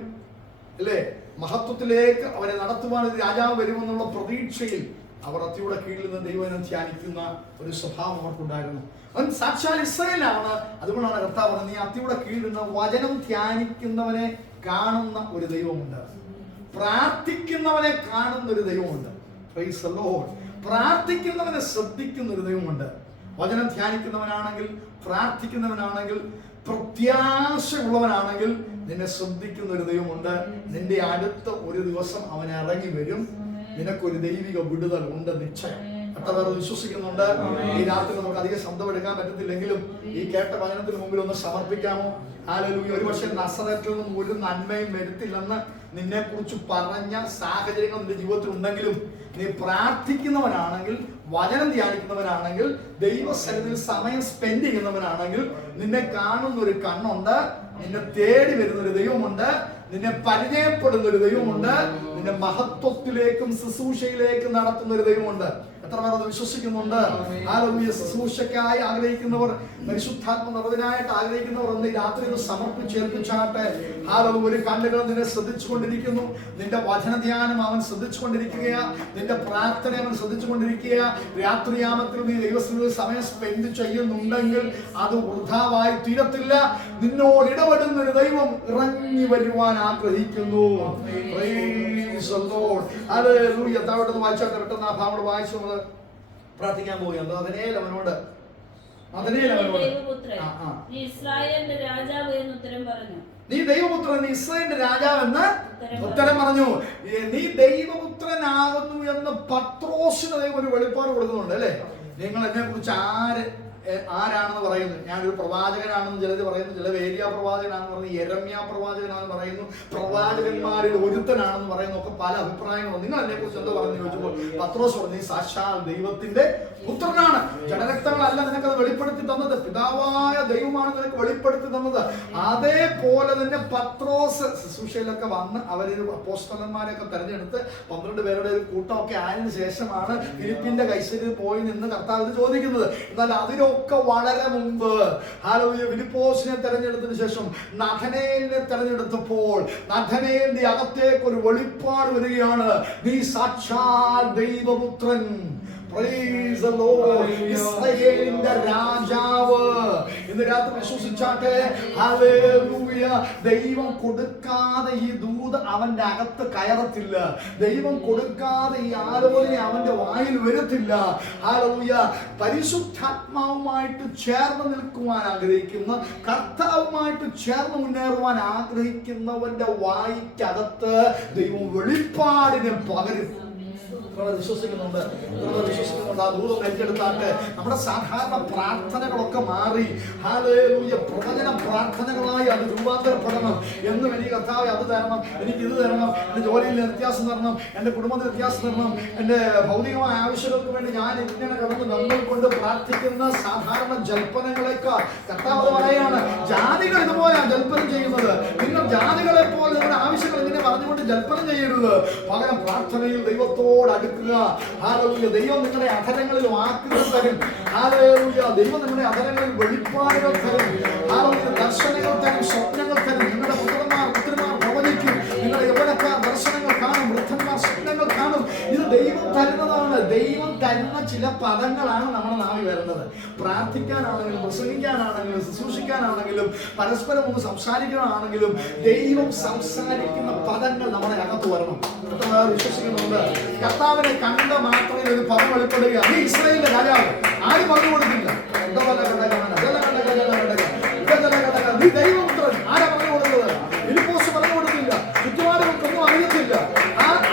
അല്ലേ, മഹത്വത്തിലേക്ക് അവരെ നടത്തുവാൻ ഒരു രാജാവ് വരുമെന്നുള്ള പ്രതീക്ഷയിൽ അവർ അത്തിയുടെ കീഴിൽ നിന്ന് ദൈവജനം ധ്യാനിക്കുന്ന ഒരു സ്വഭാവം അവർക്കുണ്ടായിരുന്നു. അവൻ സാക്ഷാൽ ഇസ്രായേലാണ്. അതുകൊണ്ടാണ് കർത്താവ് പറഞ്ഞത്, നീ അത്തിയുടെ കീഴിൽ നിന്ന് വചനം ധ്യാനിക്കുന്നവനെ കാണുന്ന ഒരു ദൈവമുണ്ട്, പ്രാർത്ഥിക്കുന്നവനെ കാണുന്ന ഒരു ദൈവമുണ്ട്. Price the Lord. പ്രാർത്ഥിക്കുന്നവനെ ശ്രദ്ധിക്കുന്ന ഒരു ദൈവമുണ്ട്. വചനം ധ്യാനിക്കുന്നവനാണെങ്കിൽ, പ്രാർത്ഥിക്കുന്നവനാണെങ്കിൽ, പ്രത്യാശയുള്ളവനാണെങ്കിൽ നിന്നെ ശ്രദ്ധിക്കുന്ന ഒരു ദൈവമുണ്ട്. നിന്റെ അടുത്ത ഒരു ദിവസം അവൻ ഇറങ്ങി വരും. നിനക്കൊരു ദൈവിക വിടുതൽ ഉണ്ട് നിശ്ചയം. എത്ര വിശ്വസിക്കുന്നുണ്ട്? ഈ രാത്രി നമുക്ക് അധികം ശബ്ദം എടുക്കാൻ പറ്റത്തില്ലെങ്കിലും ഈ കേട്ട വചനത്തിന് മുമ്പിൽ ഒന്ന് സമർപ്പിക്കാമോ? ഹല്ലേലൂയ. ഒരുപക്ഷെ നസറത്തിൽ നിന്നും ഒരു നന്മയും വരുത്തില്ലെന്ന് നിന്നെ കുറിച്ച് പറഞ്ഞ സാഹചര്യങ്ങൾ നിന്റെ ജീവിതത്തിൽ ഉണ്ടെങ്കിലും നീ പ്രാർത്ഥിക്കുന്നവനാണെങ്കിൽ, വചനം ധ്യാനിക്കുന്നവനാണെങ്കിൽ, ദൈവസന്നിധിയിൽ സമയം സ്പെൻഡ് ചെയ്യുന്നവനാണെങ്കിൽ നിന്നെ കാണുന്ന ഒരു കണ്ണുണ്ട്, നിന്നെ തേടി വരുന്ന ഒരു ദൈവമുണ്ട്, നിന്നെ പരിചയപ്പെടുന്ന ഒരു ദൈവമുണ്ട്, നിന്നെ മഹത്വത്തിലേക്കും ശുശ്രൂഷയിലേക്കും നടത്തുന്ന ഒരു ദൈവമുണ്ട്. എത്ര പേർ അത് വിശ്വസിക്കുന്നുണ്ട്? ഹല്ലേലൂയ. ശുശ്രൂഷയ്ക്കായി ആഗ്രഹിക്കുന്നവർ, പരിശുദ്ധാത്മ നിറവിനായിട്ട് ആഗ്രഹിക്കുന്നവർ ഒന്ന് ഈ രാത്രി ഒന്ന് സമർപ്പിച്ചേൽപ്പിച്ചാട്ടെ. ഹല്ലേലൂയ. ഒരു കണ്ണുകൾ നിന്നെ ശ്രദ്ധിച്ചുകൊണ്ടിരിക്കുന്നു, നിന്റെ വചന ധ്യാനം അവൻ ശ്രദ്ധിച്ചുകൊണ്ടിരിക്കുക, നിന്റെ പ്രാർത്ഥന അവൻ ശ്രദ്ധിച്ചുകൊണ്ടിരിക്കുക. രാത്രിയാമത്തിൽ നീ ദൈവസന്നിധിയിൽ സമയം സ്പെൻഡ് ചെയ്യുന്നുണ്ടെങ്കിൽ അത് വൃഥാവായി തീരത്തില്ല. നിന്നോട് ഇടപെടുന്ന ഒരു ദൈവം ഇറങ്ങി വരുവാൻ ആഗ്രഹിക്കുന്നു. വായിച്ചാട്ടെ, പെട്ടെന്ന് ആ ഭാഗം വായിച്ചു നമ്മൾ പ്രാർത്ഥിക്കാൻ പോവുകയാണ്. അതിനേൽ അവനോട് നഥനയേൽ അവനോട് ദൈവപുത്രൻ, നീ ഇസ്രായേലിന്റെ രാജാവ് എന്ന് ഉത്തരം പറഞ്ഞു. നീ ദൈവപുത്രൻ, നീ ഇസ്രായേലിന്റെ രാജാവെന്ന് ഉത്തരം പറഞ്ഞു. നീ ദൈവപുത്രനാകുന്നു എന്ന് പത്രോസിന് ദൈവം ഒരു വെളിപ്പാട് കൊടുക്കുന്നുണ്ട് അല്ലേ? നിങ്ങൾ എന്നെ കുറിച്ച് ആരാണെന്ന് പറയുന്നു? ഞാനൊരു പ്രവാചകനാണെന്ന് ചിലർ പറയുന്നു, ചിലർ ഏലിയാ പ്രവാചകനാണെന്ന് പറയുന്നു, യെരമ്യാ പ്രവാചകനാണെന്ന് പറയുന്നു, പ്രവാചകന്മാരിൽ ഒരുത്തനാണെന്ന് പറയുന്നു, ഒക്കെ പല അഭിപ്രായങ്ങളും. നിങ്ങൾ എന്നെ കുറിച്ച് എന്താ പറഞ്ഞു ചോദിച്ചപ്പോൾ പത്രോസ് പറഞ്ഞു, നീ സാക്ഷാൽ ദൈവത്തിന്റെ പുത്രനാണ്. ജഡരക്തങ്ങളല്ല നിനക്കത് വെളിപ്പെടുത്തി തന്നത്, പിതാവായ ദൈവമാണ് നിനക്ക് വെളിപ്പെടുത്തി തന്നത്. അതേപോലെ തന്നെ പത്രോസ് ശുശ്രൂഷയിലൊക്കെ വന്ന് അവരൊരു അപ്പോസ്തലന്മാരെയൊക്കെ തെരഞ്ഞെടുത്ത് 12 പേരുടെ ഒരു കൂട്ടമൊക്കെ ആയതിനു ശേഷമാണ് ഫിലിപ്പിന്റെ കൈസരിയിൽ പോയി നിന്ന് കർത്താവ് ഇത് ചോദിക്കുന്നത്. എന്നാൽ അതിനൊക്കെ വളരെ മുമ്പ് ഫിലിപ്പോസിനെ തെരഞ്ഞെടുത്തതിനു ശേഷം നഥനയേലിനെ തെരഞ്ഞെടുത്തപ്പോൾ നഥനയേലിന്റെ അകത്തേക്ക് ഒരു വെളിപ്പാട് വരികയാണ്, നീ സാക്ഷാൽ ദൈവപുത്രൻ. Praise the Lord. ഇസ്രായേലിന്റെ രാജാവ്. ഇന്ന് രാത്രി വിശ്വസിച്ചാട്ടെ. ഹല്ലേലൂയ. ദൈവം കൊടുക്കാതെ ഈ ദൂത് അവന്റെ അകത്ത് കയറത്തില്ല. ദൈവം കൊടുക്കാതെ ഈ ആലോചന അവന്റെ വായിൽ വരത്തില്ല. ഹല്ലേലൂയ. പരിശുദ്ധാത്മാവുമായിട്ട് ചേർന്ന് നിൽക്കുവാൻ ആഗ്രഹിക്കുന്ന, കർത്താവുമായിട്ട് ചേർന്ന് മുന്നേറുവാൻ ആഗ്രഹിക്കുന്നവന്റെ വായിക്കകത്ത് ദൈവം വെളിപ്പാടിനെ പകരും. വിശ്വസിക്കുന്നുണ്ട്. ആ ദൂതം ഏറ്റെടുത്താട്ടെ. നമ്മുടെ സാധാരണ പ്രാർത്ഥനകളൊക്കെ മാറി ഹല്ലേലൂയ പ്രവചന പ്രാർത്ഥനകളായി അത് രൂപാന്തരപ്പെടണം. എന്നും എനിക്ക് കർത്താവേ അത് തരണം, എനിക്ക് ഇത് തരണം, എൻ്റെ ജോലിയിൽ വ്യത്യാസം തരണം, എൻ്റെ കുടുംബത്തിൽ വ്യത്യാസം തരണം, എൻ്റെ ഭൗതികമായ ആവശ്യങ്ങൾക്ക് വേണ്ടി ഞാൻ ഇങ്ങനെ കിടന്ന് നമ്മൾ കൊണ്ട് പ്രാർത്ഥിക്കുന്ന സാധാരണ ജൽപ്പനങ്ങളെക്കാൾ കർത്താവ് പറയാണ്, ജാതികൾ ഇതുപോലെയാണ് ജൽപ്പനം ചെയ്യുന്നത്. നിങ്ങൾ ജാതികളെ പോലെ നിങ്ങളുടെ ആവശ്യങ്ങൾ ഇങ്ങനെ പറഞ്ഞുകൊണ്ട് ജൽപ്പനം ചെയ്യരുത്. പകരം പ്രാർത്ഥനയിൽ ദൈവത്തോട് അടുക്കുക. ഹല്ലേലൂയ. ദൈവം നിങ്ങളുടെ അധരങ്ങളിൽ വാക്കുകൾ തരും. ഹല്ലേലൂയ. ദൈവം നിങ്ങളുടെ അധരങ്ങളിൽ വെളിപ്പാടുകൾ തരും. ഹല്ലേലൂയ. ദർശനങ്ങൾ തരും, സ്വപ്നങ്ങൾ തരും. നിങ്ങളുടെ പുത്രന്മാർ പ്രവചിക്കും. നിങ്ങളുടെ യൗവനക്കാർ ദർശനങ്ങൾ കാണും, വൃദ്ധന്മാർ സ്വപ്നങ്ങൾ കാണും. ഇത് ദൈവം തരുന്നതാണ്. ദൈവം തരുന്ന ചില പദങ്ങളാണ് നമ്മുടെ നാവിൽ വരുന്നത്. പ്രാർത്ഥിക്കാനാണെങ്കിലും പ്രസംഗിക്കാനാണെങ്കിലും ശുശ്രൂഷിക്കാനാണെങ്കിലും പരസ്പരം ഒന്ന് സംസാരിക്കാനാണെങ്കിലും ദൈവം സംസാരിക്കുന്ന പദങ്ങൾ നമ്മുടെ അകത്ത് വരണം. വിശ്വസിക്കുന്നുണ്ട്. കർത്താവിനെ കണ്ട മാത്രമേ ഒരു പദം വെളിപ്പെടുക. നീ ഇസ്രായേലിന്റെ രാജാവ്. ആരും പറഞ്ഞു കൊടുക്കില്ല. നീ ദൈവപുത്രൻ. ആരാ പറഞ്ഞു കൊടുത്തത്? ഫിലിപ്പോസ് പറഞ്ഞു കൊടുത്തില്ല. ചുറ്റുപാടുകൾക്കൊന്നും അറിയത്തില്ല.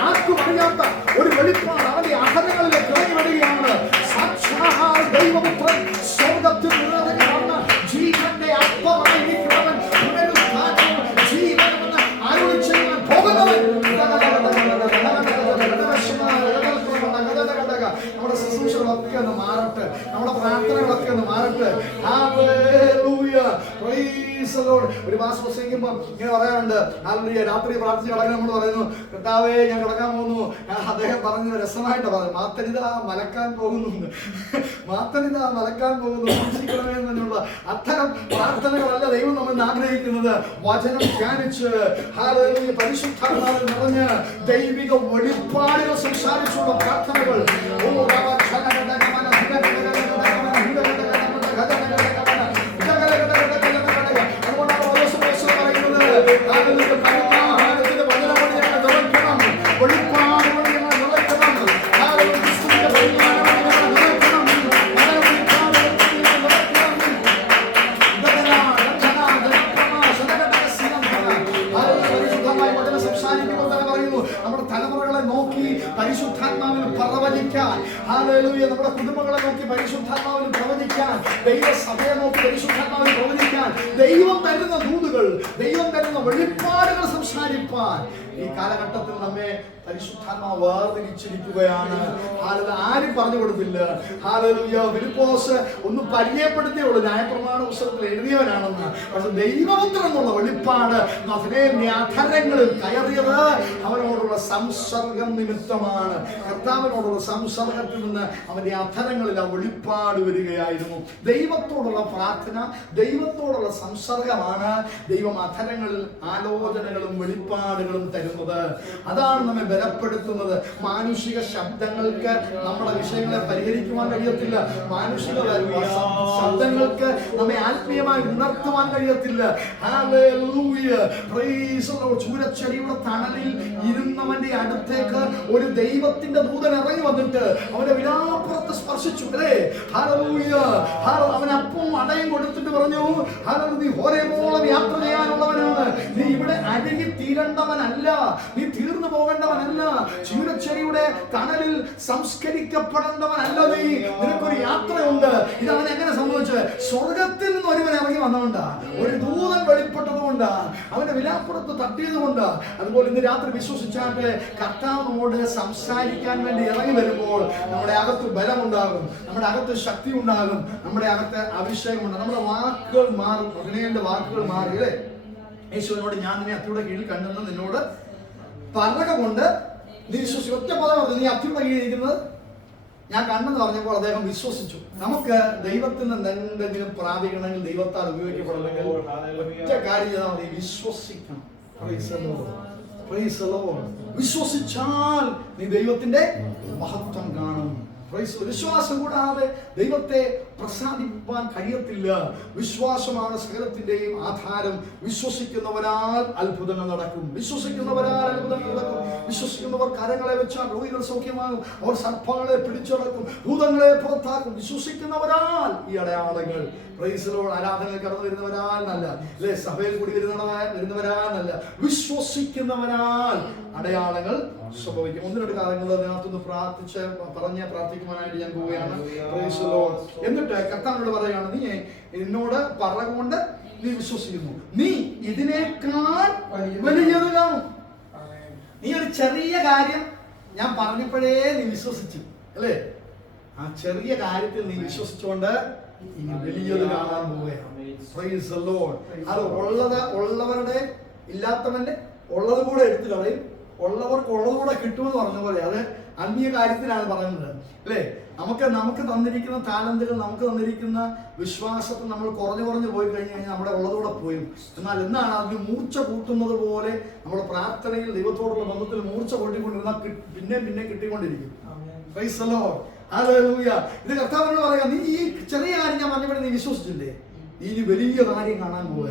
ആർക്കും അറിയാത്ത ഒരു വെളിപ്പാട് അവന്റെ അധരങ്ങളിലേക്ക് ഇറങ്ങി വരികയാണ്. സാക്ഷാൽ ദൈവപുത്രൻ സ്വർഗ്ഗത്തിൽ നിന്ന് വന്ന ജീവന്റെ അപ്പമായിരിക്കുന്നവൻ, ജീവനെന്ന് ആരോട് ചെയ്യാൻ പോകുന്നവൻ. നമ്മുടെ ശുശ്രൂഷകളൊക്കെ ഒന്ന് മാറട്ടെ, നമ്മുടെ പ്രാർത്ഥനകളൊക്കെ ഒന്ന് മാറട്ടെ. ഹല്ലേലൂയ. Praise the Lord. ഒരു മാസം പ്രസംഗിക്കുമ്പോൾ ഇങ്ങനെ പറയാറുണ്ട്, ഹല്ലേലൂയ, രാത്രി പ്രാർത്ഥിച്ച് കിടക്കാൻ നമ്മൾ പറയുന്നു, കർത്താവേ ഞാൻ കിടക്കാൻ പോകുന്നു. അദ്ദേഹം പറഞ്ഞു രസമായിട്ട് പറഞ്ഞു, മാത്തനിതാ മലക്കാൻ പോകുന്നു, മാത്തനിതാ മലക്കാൻ പോകുന്നു, എന്നുള്ള അത്തരം പ്രാർത്ഥനകളല്ല ദൈവം നമ്മൾ ആഗ്രഹിക്കുന്നത്. വചനം ധ്യാനിച്ച് ഹല്ലേലൂയ പരിശുദ്ധാത്മാവിൽ നിറഞ്ഞ് ദൈവിക വെളിപ്പാടുകൾ സംസാരിച്ചുള്ള പ്രാർത്ഥനകൾ. നമ്മുടെ തലമുറകളെ നോക്കി പരിശുദ്ധാത്മാവിൽ പ്രവചിക്കാൻ, ഹല്ലേലൂയ, നമ്മുടെ കുടുംബങ്ങളെ നോക്കി പരിശുദ്ധാത്മാവിൽ പ്രവചിക്കാൻ, ദൈവസഭയെ നോക്കി പരിശുദ്ധാത്മാവിൽ പ്രവചിക്കാൻ, ദൈവം തരുന്ന ദൂതുകൾ, ദൈവം തരുന്ന വെളിപ്പാടുകൾ സംസാരിപ്പാൻ ഈ കാലഘട്ടത്തിൽ നമ്മെ പരിശുദ്ധാത്മാവ് വേർതിരിച്ചിരിക്കുകയാണ്. ആരും പറഞ്ഞു കൊടുത്തില്ല. ഹല്ലേലൂയ. ഫിലിപ്പോസ് ഒന്ന് പരിചയപ്പെടുത്തിയുള്ളൂ, ന്യായപ്രമാണ പുസ്തകത്തിൽ എഴുതിയവനാണെന്ന്. പക്ഷെ ദൈവപുത്രൻ എന്നുള്ള വെളിപ്പാട് നഥനയേലിന്റെ അധരങ്ങളിൽ കയറിയത് അവനോടുള്ള സംസർഗം നിമിത്തമാണ്. കർത്താവിനോടുള്ള സംസർഗത്തിൽ നിന്ന് അവന്റെ അധരങ്ങളിൽ ആ വെളിപ്പാട് വരികയായിരുന്നു. ദൈവത്തോടുള്ള പ്രാർത്ഥന, ദൈവത്തോടുള്ള സംസർഗമാണ് ദൈവം അധരങ്ങളിൽ ആലോചനകളും വെളിപ്പാടുകളും തരുന്നത്. അതാണ് നമ്മെ ബലപ്പെടുത്തുന്നത്. മാനുഷിക ശബ്ദങ്ങൾക്ക് നമ്മുടെ വിഷയങ്ങളെ പരിഹരിക്കുവാൻ കഴിയത്തില്ല. മാനുഷിക ശബ്ദങ്ങൾക്ക് നമ്മെ ആത്മീയമായി ഉണർത്തുവാൻ കഴിയത്തില്ല. Hallelujah, praise the Lord. ചൂരച്ചെടിയുടെ തണലിൽ ഇരുന്നവന്റെ അടുത്തേക്ക് ഒരു ദൈവത്തിന്റെ ദൂതൻ ഇറങ്ങി വന്നിട്ട് അവന്റെ വിലാപ്പുറത്ത് സ്പർശിച്ചു. അല്ലേ? ഹല്ലേലൂയ. അവൻ അപ്പവും അടയും കൊടുത്തിട്ട് പറഞ്ഞു, നീ ഹോരേബോളം യാത്ര ചെയ്യാനുള്ളവനാണ്. നീ ഇവിടെ അഴുകി തീരേണ്ടവനല്ല, നീ തീർന്നു പോകേണ്ടവനല്ല, ചൂരച്ചെടിയുടെ തണലിൽ സംസ്കരിക്കപ്പെടേണ്ടവനല്ല. നീ നിനക്കൊരു യാത്രയുണ്ട്. ഇത് അവൻ എങ്ങനെ സംഭവിച്ചത്? സ്വർഗത്തിൽ നിന്ന് ഒരുവൻ ഇറങ്ങി വന്നതുകൊണ്ടാ, ഒരു ദൂതൻ വെളിപ്പെട്ടതുകൊണ്ടാ, അവന്റെ വിലാപ്പുറത്ത് തട്ടിയതുകൊണ്ടാ. അതുപോലെ ഇന്ന് രാത്രി വിശ്വസിച്ചാട്ട് കർത്താവിനോട് സംസാരിക്കാൻ വേണ്ടി ഇറങ്ങി വരുമ്പോൾ നമ്മുടെ അകത്ത് ബലമുണ്ടാകും, നമ്മുടെ അകത്ത് ശക്തി ഉണ്ടാകും, നമ്മുടെ അകത്ത് അഭിഷേകമുണ്ട്. നമ്മുടെ വാക്കുകൾ മാറും. ഹൃദയന്റെ വാക്കുകൾ മാറി. അല്ലേ? യേശുവിനോട് ഞാൻ നിന്നെ അത്തിയുടെ കീഴിൽ കണ്ടെന്ന് നിന്നോട് പറഞ്ഞുകൊണ്ട് നീ വിശ്വസിച്ചു. ഒറ്റ പദം പറഞ്ഞു, നീ അത്തിയുടെ കീഴിൽ ഇരിക്കുന്നത് ഞാൻ കണ്ടെന്ന് പറഞ്ഞപ്പോൾ അദ്ദേഹം വിശ്വസിച്ചു. നമുക്ക് ദൈവത്തിൽ നിന്ന് എന്തെങ്കിലും പ്രാപിക്കണമെങ്കിൽ, ദൈവത്താൽ ഉപയോഗിക്കപ്പെടണമെങ്കിൽ ഒറ്റ കാര്യം ചെയ്താൽ മതി, വിശ്വസിക്കണം. വിശ്വസിച്ചാൽ നീ ദൈവത്തിന്റെ മഹത്വം കാണും. വിശ്വാസം കൂടാതെ ദൈവത്തെ പ്രസാദിപ്പാൻ കഴിയത്തില്ല. വിശ്വാസമാണ് സകലത്തിന്റെയും ആധാരം. വിശ്വസിക്കുന്നവരാൽ അത്ഭുതങ്ങൾ നടക്കും. വിശ്വസിക്കുന്നവരാൽ അത്ഭുതങ്ങൾ നടക്കും. വിശ്വസിക്കുന്നവർ കരങ്ങളെ വെച്ചാൽ രോഗികൾ സൗഖ്യമാകും. അവർ സർപ്പങ്ങളെ പിടിച്ചടക്കും, ഭൂതങ്ങളെ പുറത്താക്കും. വിശ്വസിക്കുന്നവരാൽ ഈ അടയാളങ്ങൾ, ആരാധനയിൽ കടന്നു വരുന്നവരാൽ നല്ല, അല്ലെ, സഭയിൽ കൂടി വരുന്നവരാൽ നല്ല, വിശ്വസിക്കുന്നവരാൽ അടയാളങ്ങൾ സംഭവിക്കും. ഒന്ന് രണ്ട് കാര്യങ്ങൾ അതിനകത്തൊന്ന് പ്രാർത്ഥിക്കുവാനായിട്ട് ഞാൻ പോവുകയാണ്. എന്നിട്ട് കർത്താവിനോട് പറയുകയാണ്, നീ എന്നോട് പറഞ്ഞുകൊണ്ട് നീ വിശ്വസിക്കുന്നു, നീ ഇതിനേക്കാൾ വലിയത് കാണും. നീ ഒരു ചെറിയ കാര്യം ഞാൻ പറഞ്ഞപ്പോഴേ നീ വിശ്വസിച്ചു, അല്ലേ? ആ ചെറിയ കാര്യത്തിൽ നീ വിശ്വസിച്ചുകൊണ്ട് ഇനി വലിയത് കാണാൻ പോവുകയാണ്. Price the Lord. അത് ഉള്ളവരുടെ ഇല്ലാത്തവന്റെ ഉള്ളത് കൂടെ എടുത്തു കളയും, ഉള്ളവർക്ക് ഉള്ളത് കൂടെ കിട്ടുമെന്ന് പറഞ്ഞ പോലെ അത് ആത്മീയ കാര്യത്തിലാണ് പറയുന്നത്, അല്ലേ? നമുക്ക് തന്നിരിക്കുന്ന താലന്തുകൾ, നമുക്ക് തന്നിരിക്കുന്ന വിശ്വാസത്തിൽ നമ്മൾ കുറഞ്ഞു പോയി കഴിഞ്ഞ് കഴിഞ്ഞാൽ നമ്മുടെ ഉള്ളതുകൂടെ പോയും. എന്നാൽ എന്നാണ് അതിന് മൂർച്ച കൂട്ടുന്നത് പോലെ നമ്മുടെ പ്രാർത്ഥനയിൽ ദൈവത്തോടുള്ള ബന്ധത്തിൽ മൂർച്ച കൂട്ടിക്കൊണ്ടിരുന്നാൽ പിന്നെ കിട്ടിക്കൊണ്ടിരിക്കും. Praise the Lord. ഹല്ലേലൂയ. ഇത് കർത്താവിനോട് പറയാം, നീ ഈ ചെറിയ കാര്യം ഞാൻ പറഞ്ഞപ്പോഴേ നീ വിശ്വസിച്ചില്ലേ, നീ ഇനി വലിയ കാര്യം കാണാൻ പോവുക.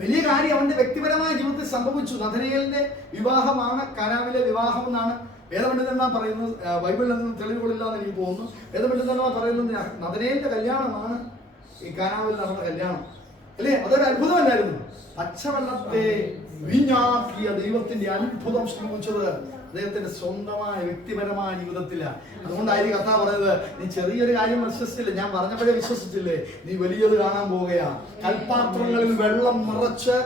വലിയ കാര്യം അവന്റെ വ്യക്തിപരമായ ജീവിതത്തിൽ സംഭവിച്ചു. നഥനയേലിന്റെ വിവാഹമാണ് കാനാവിലെ വിവാഹം എന്നാണ് വേദപണ്ഡിതന്മാർ പറയുന്നത്. ബൈബിളിലൊന്നും തെളിവുകളില്ലാന്ന് എനിക്ക് തോന്നുന്നു. വേദപണ്ഡിതന്മാർ പറയുന്നത് നഥനയേലിന്റെ കല്യാണമാണ് ഈ കാനാവിൽ നടന്ന കല്യാണം, അല്ലേ? അതൊരു അത്ഭുതമല്ലായിരുന്നു. പച്ചവെള്ളത്തെ വീഞ്ഞാക്കിയ ദൈവത്തിന്റെ അത്ഭുതം സംഭവിച്ചത് അദ്ദേഹത്തിന്റെ സ്വന്തമായ വ്യക്തിപരമായ ജീവിതത്തിലാണ്. അതുകൊണ്ടായിരിക്കും കർത്താവ് പറയുന്നത്, നീ ചെറിയൊരു കാര്യം വിശ്വസിച്ചില്ലേ, ഞാൻ പറഞ്ഞപ്പോഴേ വിശ്വസിച്ചില്ലേ, നീ വലിയത് കാണാൻ പോവുകയാ. കൽപ്പാത്രങ്ങളിൽ വെള്ളം നിറച്ച്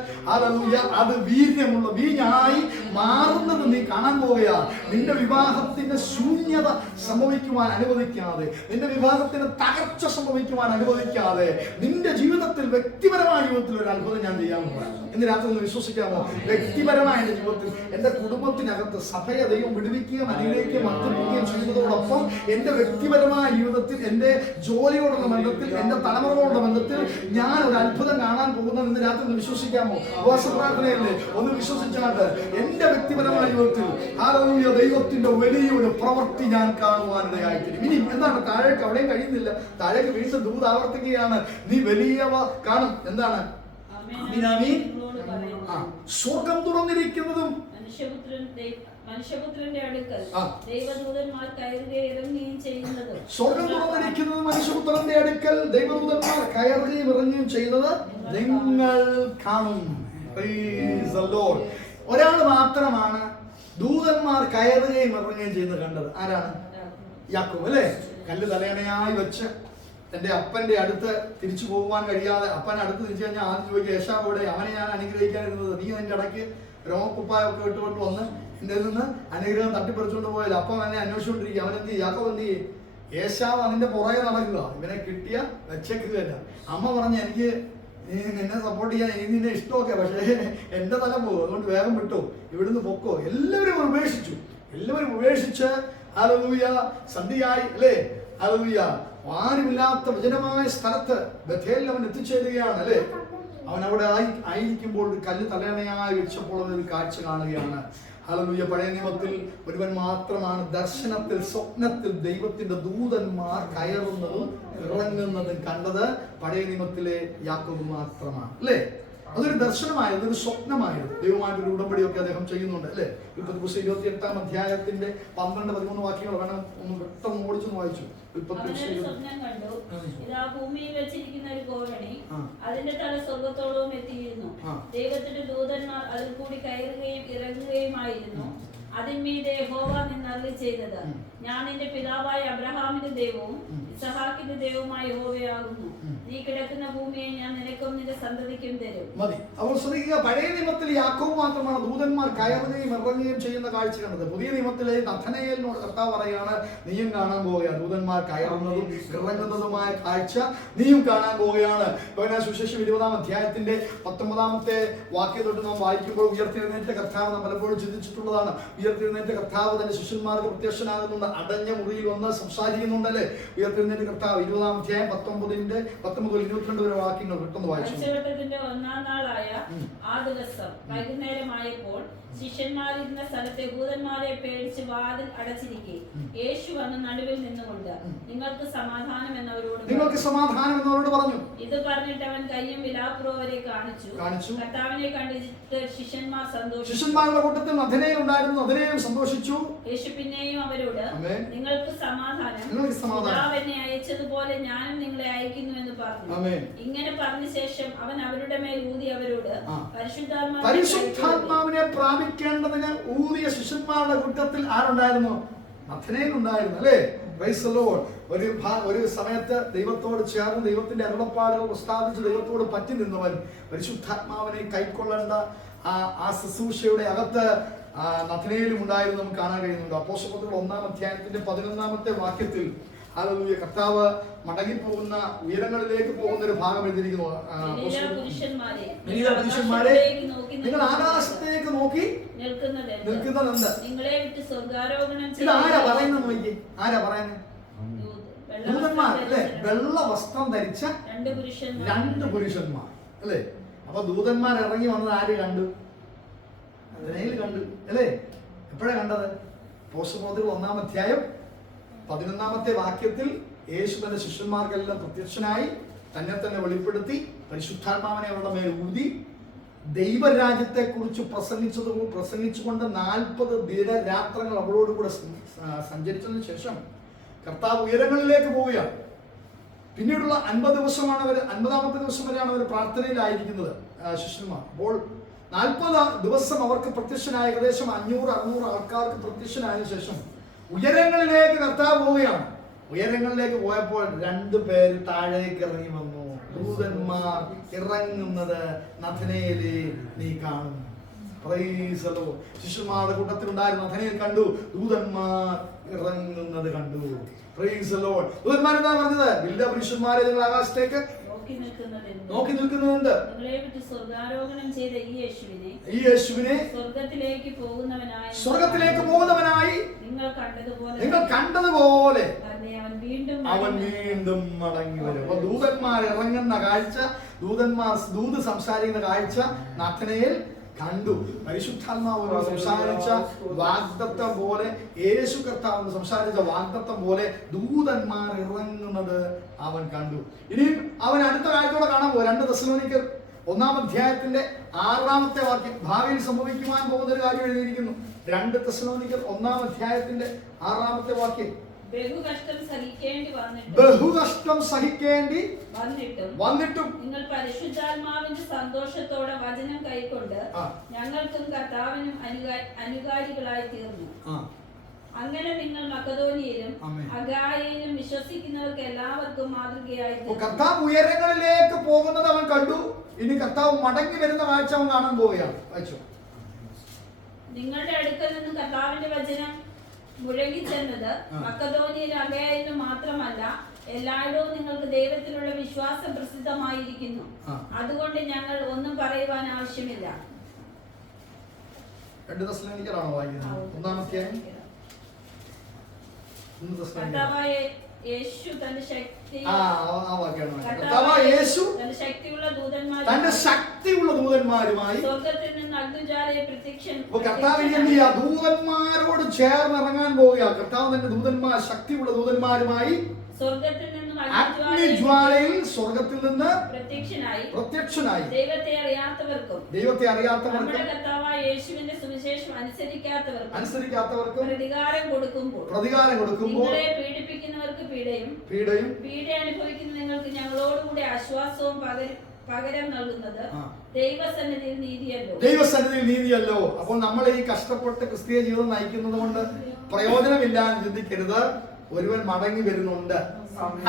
അത് വീര്യമുള്ള വീഞ്ഞായി മാറുന്നത് നീ കാണാൻ പോവുകയാ. നിന്റെ വിവാഹത്തിന്റെ ശൂന്യത സംഭവിക്കുവാൻ അനുവദിക്കാതെ, നിന്റെ വിവാഹത്തിന് തകർച്ച സംഭവിക്കുവാൻ അനുവദിക്കാതെ, നിന്റെ ജീവിതത്തിൽ വ്യക്തിപരമായ ജീവിതത്തിൽ ഒരു അത്ഭുതം ഞാൻ ചെയ്യാൻ പോകാം. ഇന്ന് രാത്രി ഒന്ന് വിശ്വസിക്കാമോ? വ്യക്തിപരമായ എന്റെ ജീവിതത്തിൽ, എന്റെ കുടുംബത്തിനകത്ത് സഭയെ ദൈവം വിടുവിക്കുകയും അനുഗ്രഹിക്കുകയും വർദ്ധിപ്പിക്കുകയും ചെയ്യുന്നതോടൊപ്പം എന്റെ വ്യക്തിപരമായ ജീവിതത്തിൽ, എന്റെ ജോലിയോടുള്ള ബന്ധത്തിൽ, എന്റെ തലമുറയോടുള്ള ബന്ധത്തിൽ ഞാൻ ഒരു അത്ഭുതം കാണാൻ പോകുന്നത് ഇന്ന് രാത്രി ഒന്ന് വിശ്വസിക്കാമോ? ഉപവാസ പ്രാർത്ഥനയല്ലേ? ഒന്ന് വിശ്വസിച്ചാണ്ട് എന്റെ വ്യക്തിപരമായ ജീവിതത്തിൽ ഹല്ലേലൂയ ദൈവത്തിന്റെ വലിയൊരു പ്രവൃത്തി ഞാൻ കാണുവാനിടയായിത്തീരും. ഇനി എന്താണ്? താഴേക്ക് അവിടെയും കഴിയുന്നില്ല, താഴേക്ക് വീണ്ടും ദൂത് ആവർത്തിക്കുകയാണ്, നീ വലിയവ കാണും. എന്താണ്? സ്വർഗം തുറന്നിരിക്കുന്നതും മനുഷ്യപുത്രന്റെ അടുക്കൽ ദൈവദൂതന്മാർ കയറുകയും ഇറങ്ങുകയും ചെയ്യുന്നത്. സ്വർഗം തുറന്നിരിക്കുന്നത് മനുഷ്യപുത്രന്റെ അടുക്കൽ ദൈവദൂതന്മാർ കയറുകയും ഇറങ്ങുകയും ചെയ്യുന്നത് നിങ്ങൾ കാണും. ഒരാൾ മാത്രമാണ് ദൂതന്മാർ കയറുകയും ഇറങ്ങുകയും ചെയ്യുന്നത് കണ്ടത്. ആരാണ്? യാക്കോബ്, അല്ലേ? കല്ല് തലയണയായി വെച്ച് എന്റെ അപ്പന്റെ അടുത്ത് തിരിച്ചു പോകുവാൻ കഴിയാതെ അപ്പൻ അടുത്ത് തിരിച്ചു കഴിഞ്ഞാൽ ആദ്യം ചോദിക്കുക, യേശാവോടെ അവനെ ഞാൻ അനുഗ്രഹിക്കാനിരുന്നത്, നീ അതിന്റെ ഇടയ്ക്ക് രോമക്കുപ്പായൊക്കെ ഇട്ടുകൊണ്ട് വന്ന് എന്റെ നിന്ന് അനുഗ്രഹം തട്ടിപ്പറിച്ചുകൊണ്ട് പോയാലും അപ്പം എന്നെ അന്വേഷിച്ചുകൊണ്ടിരിക്കുക. അവനെന്ത് ചെയ്യും? യാക്കോബ് എന്ത് ചെയ്യും? യേശാവ് അതിന്റെ പുറകെ നടക്കുക, ഇവനെ കിട്ടിയ വെച്ചേക്കുകയല്ല. അമ്മ പറഞ്ഞ എനിക്ക് നിന്നെ സപ്പോർട്ട് ചെയ്യാൻ എനിക്ക് നിന്നെ ഇഷ്ടമൊക്കെ, പക്ഷേ എന്റെ തല പോകും, അതുകൊണ്ട് വേഗം വിട്ടു, ഇവിടുന്ന് പൊക്കോ. എല്ലാവരും ഉപേക്ഷിച്ച് ഹല്ലേലൂയ സന്ധ്യയായി, അല്ലേ? ഹല്ലേലൂയ ആരുമില്ലാത്ത വിജനമായ സ്ഥലത്ത് ബഥേലിൽ അവൻ എത്തിച്ചേരുകയാണ്, അല്ലേ? അവൻ അവിടെ ആയിരിക്കുമ്പോൾ ഒരു കല്ല് തലയണയായി വെച്ചപ്പോൾ ഒരു കാഴ്ച കാണുകയാണ്. ഹല്ലേലൂയ. പഴയ നിയമത്തിൽ ഒരുവൻ മാത്രമാണ് ദർശനത്തിൽ സ്വപ്നത്തിൽ ദൈവത്തിന്റെ ദൂതന്മാർ കയറുന്നതും ഇറങ്ങുന്നതും കണ്ടത്. പഴയ നിയമത്തിലെ യാക്കോബ് മാത്രമാണ്, അല്ലേ? അതൊരു ദർശനമായിരുന്നു, ഒരു സ്വപ്നമായിരുന്നു. ദൈവമായിട്ടൊരു ഉടമ്പടിയൊക്കെ അദ്ദേഹം ചെയ്യുന്നുണ്ട്, അല്ലേ? ഉൽപ്പത്തി പുസ്തകം 28-ാം അധ്യായത്തിന്റെ 12-13 വാക്യങ്ങൾ വേണം ഒന്ന് പെട്ടെന്ന് ഓടിച്ചൊന്ന് വായിച്ചു. അവനൊരു സ്വപ്നം കണ്ടു, ഇതാ ഭൂമിയിൽ വെച്ചിരിക്കുന്ന ഒരു കോവണി, അതിന്റെ തല സ്വർഗത്തോളവും എത്തിയിരുന്നു. ദൈവത്തിന്റെ ദൂതന്മാർ അതിൽ കൂടി കയറുകയും ഇറങ്ങുകയുമായിരുന്നു. അതിന്മീതെ യഹോവ നിന്ന് അരുളി ചെയ്തത്, ഞാൻ നിന്റെ പിതാവായ അബ്രഹാമിന്റെ ദൈവവും ഇസഹാക്കിന്റെ ദൈവവുമായ യഹോവയാകുന്നു. നീ കിടക്കുന്ന ഭൂമിയെ ഞാൻ നിനക്കും നിന്റെ സന്തതിക്കും തരും. മതി. അപ്പോൾ ശ്രദ്ധിക്കുക, പഴയ നിയമത്തിൽ യാക്കോബ് മാത്രമാണ് ദൂതന്മാർ കയറുകയും ഇറങ്ങുകയും ചെയ്യുന്ന കാഴ്ച കണ്ടത്. പുതിയ നിയമത്തിലെ നഥനയേലിനോട് കർത്താവ് പറയാണ്, നീയും കാണാൻ പോവുകയാണ് ദൂതന്മാർ കയറുന്നതും ഇറങ്ങുന്നതുമായ കാഴ്ച നീയും കാണാൻ പോവുകയാണ്. സുവിശേഷം 20-ാം അധ്യായത്തിന്റെ 19-ാമത്തെ വാക്യം തൊട്ട് നാം വായിക്കുമ്പോൾ ഉയർത്തെഴുന്നേറ്റ കർത്താവ് നാം പലപ്പോഴും ചിന്തിച്ചിട്ടുള്ളതാണ്. ഉയർത്തെഴുന്നേറ്റ കർത്താവ് തന്റെ ശിഷ്യന്മാർക്ക് പ്രത്യക്ഷനാകുന്നുണ്ട്, അടഞ്ഞ മുറിയിൽ വന്ന് സംസാരിക്കുന്നുണ്ടല്ലേ. ഉയർത്തെഴുന്നേറ്റ കർത്താവ് 20-ാം അധ്യായം 19 മുതൽ 22 വരെ വാക്യങ്ങൾ പെട്ടെന്ന് വായിച്ചു. ആഴ്ചവട്ടത്തിന്റെ 1-ാം നാളായ ആ ദിവസം വൈകുന്നേരമായപ്പോൾ ശിഷ്യന്മാരിരുന്ന സ്ഥലത്തെ ഭൂതന്മാരെ പേടിച്ച് വാതിൽ അടച്ചിരിക്കെ യേശു വന്ന് നടുവിൽ നിന്നുകൊണ്ട് നിങ്ങൾക്ക് സമാധാനം എന്നവരോട് പറഞ്ഞു. ഇത് പറഞ്ഞിട്ട് അവൻ കയ്യും വിലാപ്പുറവും അവരെ കാണിച്ചു. കർത്താവിനെ കണ്ടിട്ട് ശിഷ്യന്മാർ സന്തോഷിച്ചു. ശിഷ്യന്മാരുടെ കൂട്ടത്തിൽ നഥനയേൽ ഉണ്ടായിരുന്നു, നഥനയേലും സന്തോഷിച്ചു. യേശു പിന്നെയും അവരോട്, നിങ്ങൾക്ക് സമാധാനം, പിതാവ് എന്നെ അയച്ചതുപോലെ ഞാനും നിങ്ങളെ അയക്കുന്നു എന്ന് പറഞ്ഞു. ഇങ്ങനെ പറഞ്ഞ ശേഷം അവൻ അവരുടെ മേൽ ഊതി അവരോട്, പരിശുദ്ധാത്മാവിനെ പ്രാപിക്കേണ്ടതിന് ഊതിയ ശിഷ്യന്മാരുടെ കൂട്ടത്തിൽ ആരുണ്ടായിരുന്നു? നഥനയേൽ ഉണ്ടായിരുന്നു, അല്ലേ? Price the Lord. ഒരു സമയത്ത് ദൈവത്തോട് ചേർന്ന് ദൈവത്തിന്റെ അരുളപ്പാടുകൾ പ്രസ്താവിച്ച് ദൈവത്തോട് പറ്റി നിന്നവൻ പരിശുദ്ധാത്മാവിനെ കൈക്കൊള്ളേണ്ട ആ ശുശ്രൂഷയുടെ അകത്ത് നഥനയേലും ഉണ്ടായിരുന്നു നമുക്ക് കാണാൻ കഴിയുന്നുണ്ട്. അപ്പോസ്തലപ്രവൃത്തികൾ 1-ാം അധ്യായത്തിന്റെ 11-ാമത്തെ വാക്യത്തിൽ ഹല്ലേലൂയ, കർത്താവ് മടങ്ങിപ്പോകുന്ന ഉയരങ്ങളിലേക്ക് പോകുന്ന ഒരു ഭാഗം എഴുതിയിരിക്കുന്നു. പുരുഷന്മാരെ, നിങ്ങൾ ആകാശത്തേക്ക് നോക്കി നിൽക്കുന്നതെന്ത്? ഇത് ആരാ പറയുന്നത്? നോക്കി, ആരാ പറയുന്നത്? ദൂതന്മാർ, അല്ലേ? വെള്ള വസ്ത്രം ധരിച്ച രണ്ട് പുരുഷന്മാർ, അല്ലേ? അപ്പൊ ദൂതന്മാർ ഇറങ്ങി വന്നത് ആര് കണ്ടു? നഥനയേൽ കണ്ടു, അല്ലേ? എപ്പോഴാ കണ്ടത്? അപ്പോസ്തലപ്രവൃത്തികൾ 1-ാം അധ്യായം 11-ാമത്തെ വാക്യത്തിൽ യേശു തന്റെ ശിഷ്യന്മാർക്കെല്ലാം പ്രത്യക്ഷനായി തന്നെ വെളിപ്പെടുത്തി പരിശുദ്ധാത്മാവിനെ അവരുടെ മേൽ ഊതി ദൈവരാജ്യത്തെ കുറിച്ച് പ്രസംഗിച്ചുകൊണ്ട് 40 ദിനരാത്രങ്ങൾ അവരോടുകൂടെ സഞ്ചരിച്ചതിന് ശേഷം കർത്താവ് ഉയരങ്ങളിലേക്ക് പോവുകയാണ്. പിന്നീടുള്ള 50 ദിവസമാണ് അവർ, 50-ാമത്തെ ദിവസം വരെയാണ് അവർ പ്രാർത്ഥനയിലായിരിക്കുന്നത് ശിഷ്യന്മാർ. അപ്പോൾ 40 ദിവസം അവർക്ക് പ്രത്യക്ഷനായ ഏകദേശം 500-600 ആൾക്കാർക്ക് പ്രത്യക്ഷനായതിനു ശേഷം ഉയരങ്ങളിലേക്ക് കർത്താവ് പോവുകയാണ്. ഉയരങ്ങളിലേക്ക് പോയപ്പോൾ 2 പേര് താഴേക്ക് ഇറങ്ങി വന്നു. ദൂതന്മാർ ഇറങ്ങുന്നത് നഥനയേലേ നീ കാണുന്നു. Price the Lord. ശിഷ്യന്മാരുടെ കൂട്ടത്തിൽ ഉണ്ടായിരുന്ന നഥനയേൽ കണ്ടു, ദൂതന്മാർ ഇറങ്ങുന്നത് കണ്ടു. Price the Lord. ദൂതന്മാർ എന്താ പറഞ്ഞത്? ഇല്ല പുരുഷന്മാരെ, നിങ്ങൾ ആകാശത്തേക്ക് നോക്കി നിൽക്കുന്നുണ്ട്. ഈ യേശുവിനെ സ്വർഗത്തിലേക്ക് പോകുന്നവനായി നിങ്ങൾ കണ്ടതുപോലെ അവൻ വീണ്ടും മടങ്ങി വരും. അപ്പൊ ദൂതന്മാർ ഇറങ്ങുന്ന കാഴ്ച, ദൂത് സംസാരിക്കുന്ന കാഴ്ച നഥനയേൽ കണ്ടു. പരിശുദ്ധാത്മാവ് സംസാരിച്ച വാഗ്ദത്തം പോലെ, യേശു കർത്താവ് സംസാരിച്ച വാഗ്ദത്തം പോലെ ദൂതന്മാർ ഇറങ്ങുന്നത് അവൻ കണ്ടു. ഇനിയും അവൻ അടുത്ത കാഴ്ചയോടെ കാണാൻ പോകും. 2 തെസ്സലോനിക്കർ 1-ാം അധ്യായത്തിന്റെ 6-ാമത്തെ വാക്യം ഭാവിയിൽ സംഭവിക്കുവാൻ പോകുന്ന ഒരു കാര്യം എഴുതിയിരിക്കുന്നു. 2 തെസ്സലോനിക്കർ 1-ാം അധ്യായത്തിന്റെ 6-ാമത്തെ വാക്യം, ബഹുകഷ്ടം സഹിക്കേണ്ടി വന്നിട്ടും നിങ്ങൾ പരിശുദ്ധാത്മാവിന്റെ സന്തോഷത്തോടെ വചനം കൈക്കൊണ്ട് ഞങ്ങൾക്കും കർത്താവിനും അനുകാരികളായി തീർന്നു. അങ്ങനെ നിങ്ങൾ മക്കദോനിയയിലും അഖായയിലും വിശ്വസിക്കുന്നവർക്ക് എല്ലാവർക്കും മാതൃകയായി. കർത്താവ് ഉയരങ്ങളിലേക്ക് പോകുന്നത് അവൻ കണ്ടു. ഇനി കർത്താവ് മടങ്ങി വരുന്ന കാഴ്ച അവൻ കാണാൻ പോവുകയാണ്. നിങ്ങളുടെ അടുക്കൽ നിന്ന് കർത്താവിന്റെ വചനം മുഴങ്ങിച്ചെന്നത് മക്കദോനിയയിലും അഖായയിലും മാത്രമല്ല, എല്ലായിടവും നിങ്ങൾക്ക് ദൈവത്തിലുള്ള വിശ്വാസം പ്രസിദ്ധമായിരിക്കുന്നു. അതുകൊണ്ട് ഞങ്ങൾ ഒന്നും പറയുവാൻ ആവശ്യമില്ല. 2 തെസ്സലോനിക്കരാണോ വായിക്കുന്നത്? 1-ാം അധ്യായം. കർത്താവായ യേശു തന്റെ ശക്തി കർത്താവായ യേശു തന്റെ ശക്തിയുള്ള ദൂതന്മാരുമായി സ്വർഗ്ഗത്തിൽ നിന്ന് അഗ്നിജ്വാലയെ കർത്താവിനെ എന്ത് ചെയ്യുക? ദൂതന്മാരോട് ചേർന്ന് ഇറങ്ങാൻ പോവുക. കർത്താവ് തന്നെ ശക്തിയുള്ള ദൂതന്മാരുമായി സ്വർഗ്ഗത്തിൽ നിന്നും അഗ്നിജ്വാലയിൽ സ്വർഗ്ഗത്തിൽ നിന്ന് പ്രത്യക്ഷനായി ദൈവത്തെ അറിയാത്തവർക്കും നമ്മുടെ കർത്താവായ യേശുവിന്റെ സുവിശേഷം അനുസരിക്കാത്തവർക്കും പ്രതികാരം കൊടുക്കുമ്പോൾ നിങ്ങളെ പീഡിപ്പിക്കുന്നവർക്ക് പീഡ അനുഭവിക്കുന്ന നിങ്ങൾക്ക് ഞങ്ങളോടുകൂടി ആശ്വാസവും പകരം നൽകുന്നത് ദൈവസന്നിധിയിൽ നീതിയല്ലോ. അപ്പോൾ നമ്മൾ ഈ കഷ്ടപ്പെട്ട് ക്രിസ്തീയ ജീവിതം നയിക്കുന്നത് കൊണ്ട് പ്രയോജനമില്ല എന്ന് ചിന്തിക്കരുത്. ഒരുവൻ മടങ്ങി വരുന്നുണ്ട്.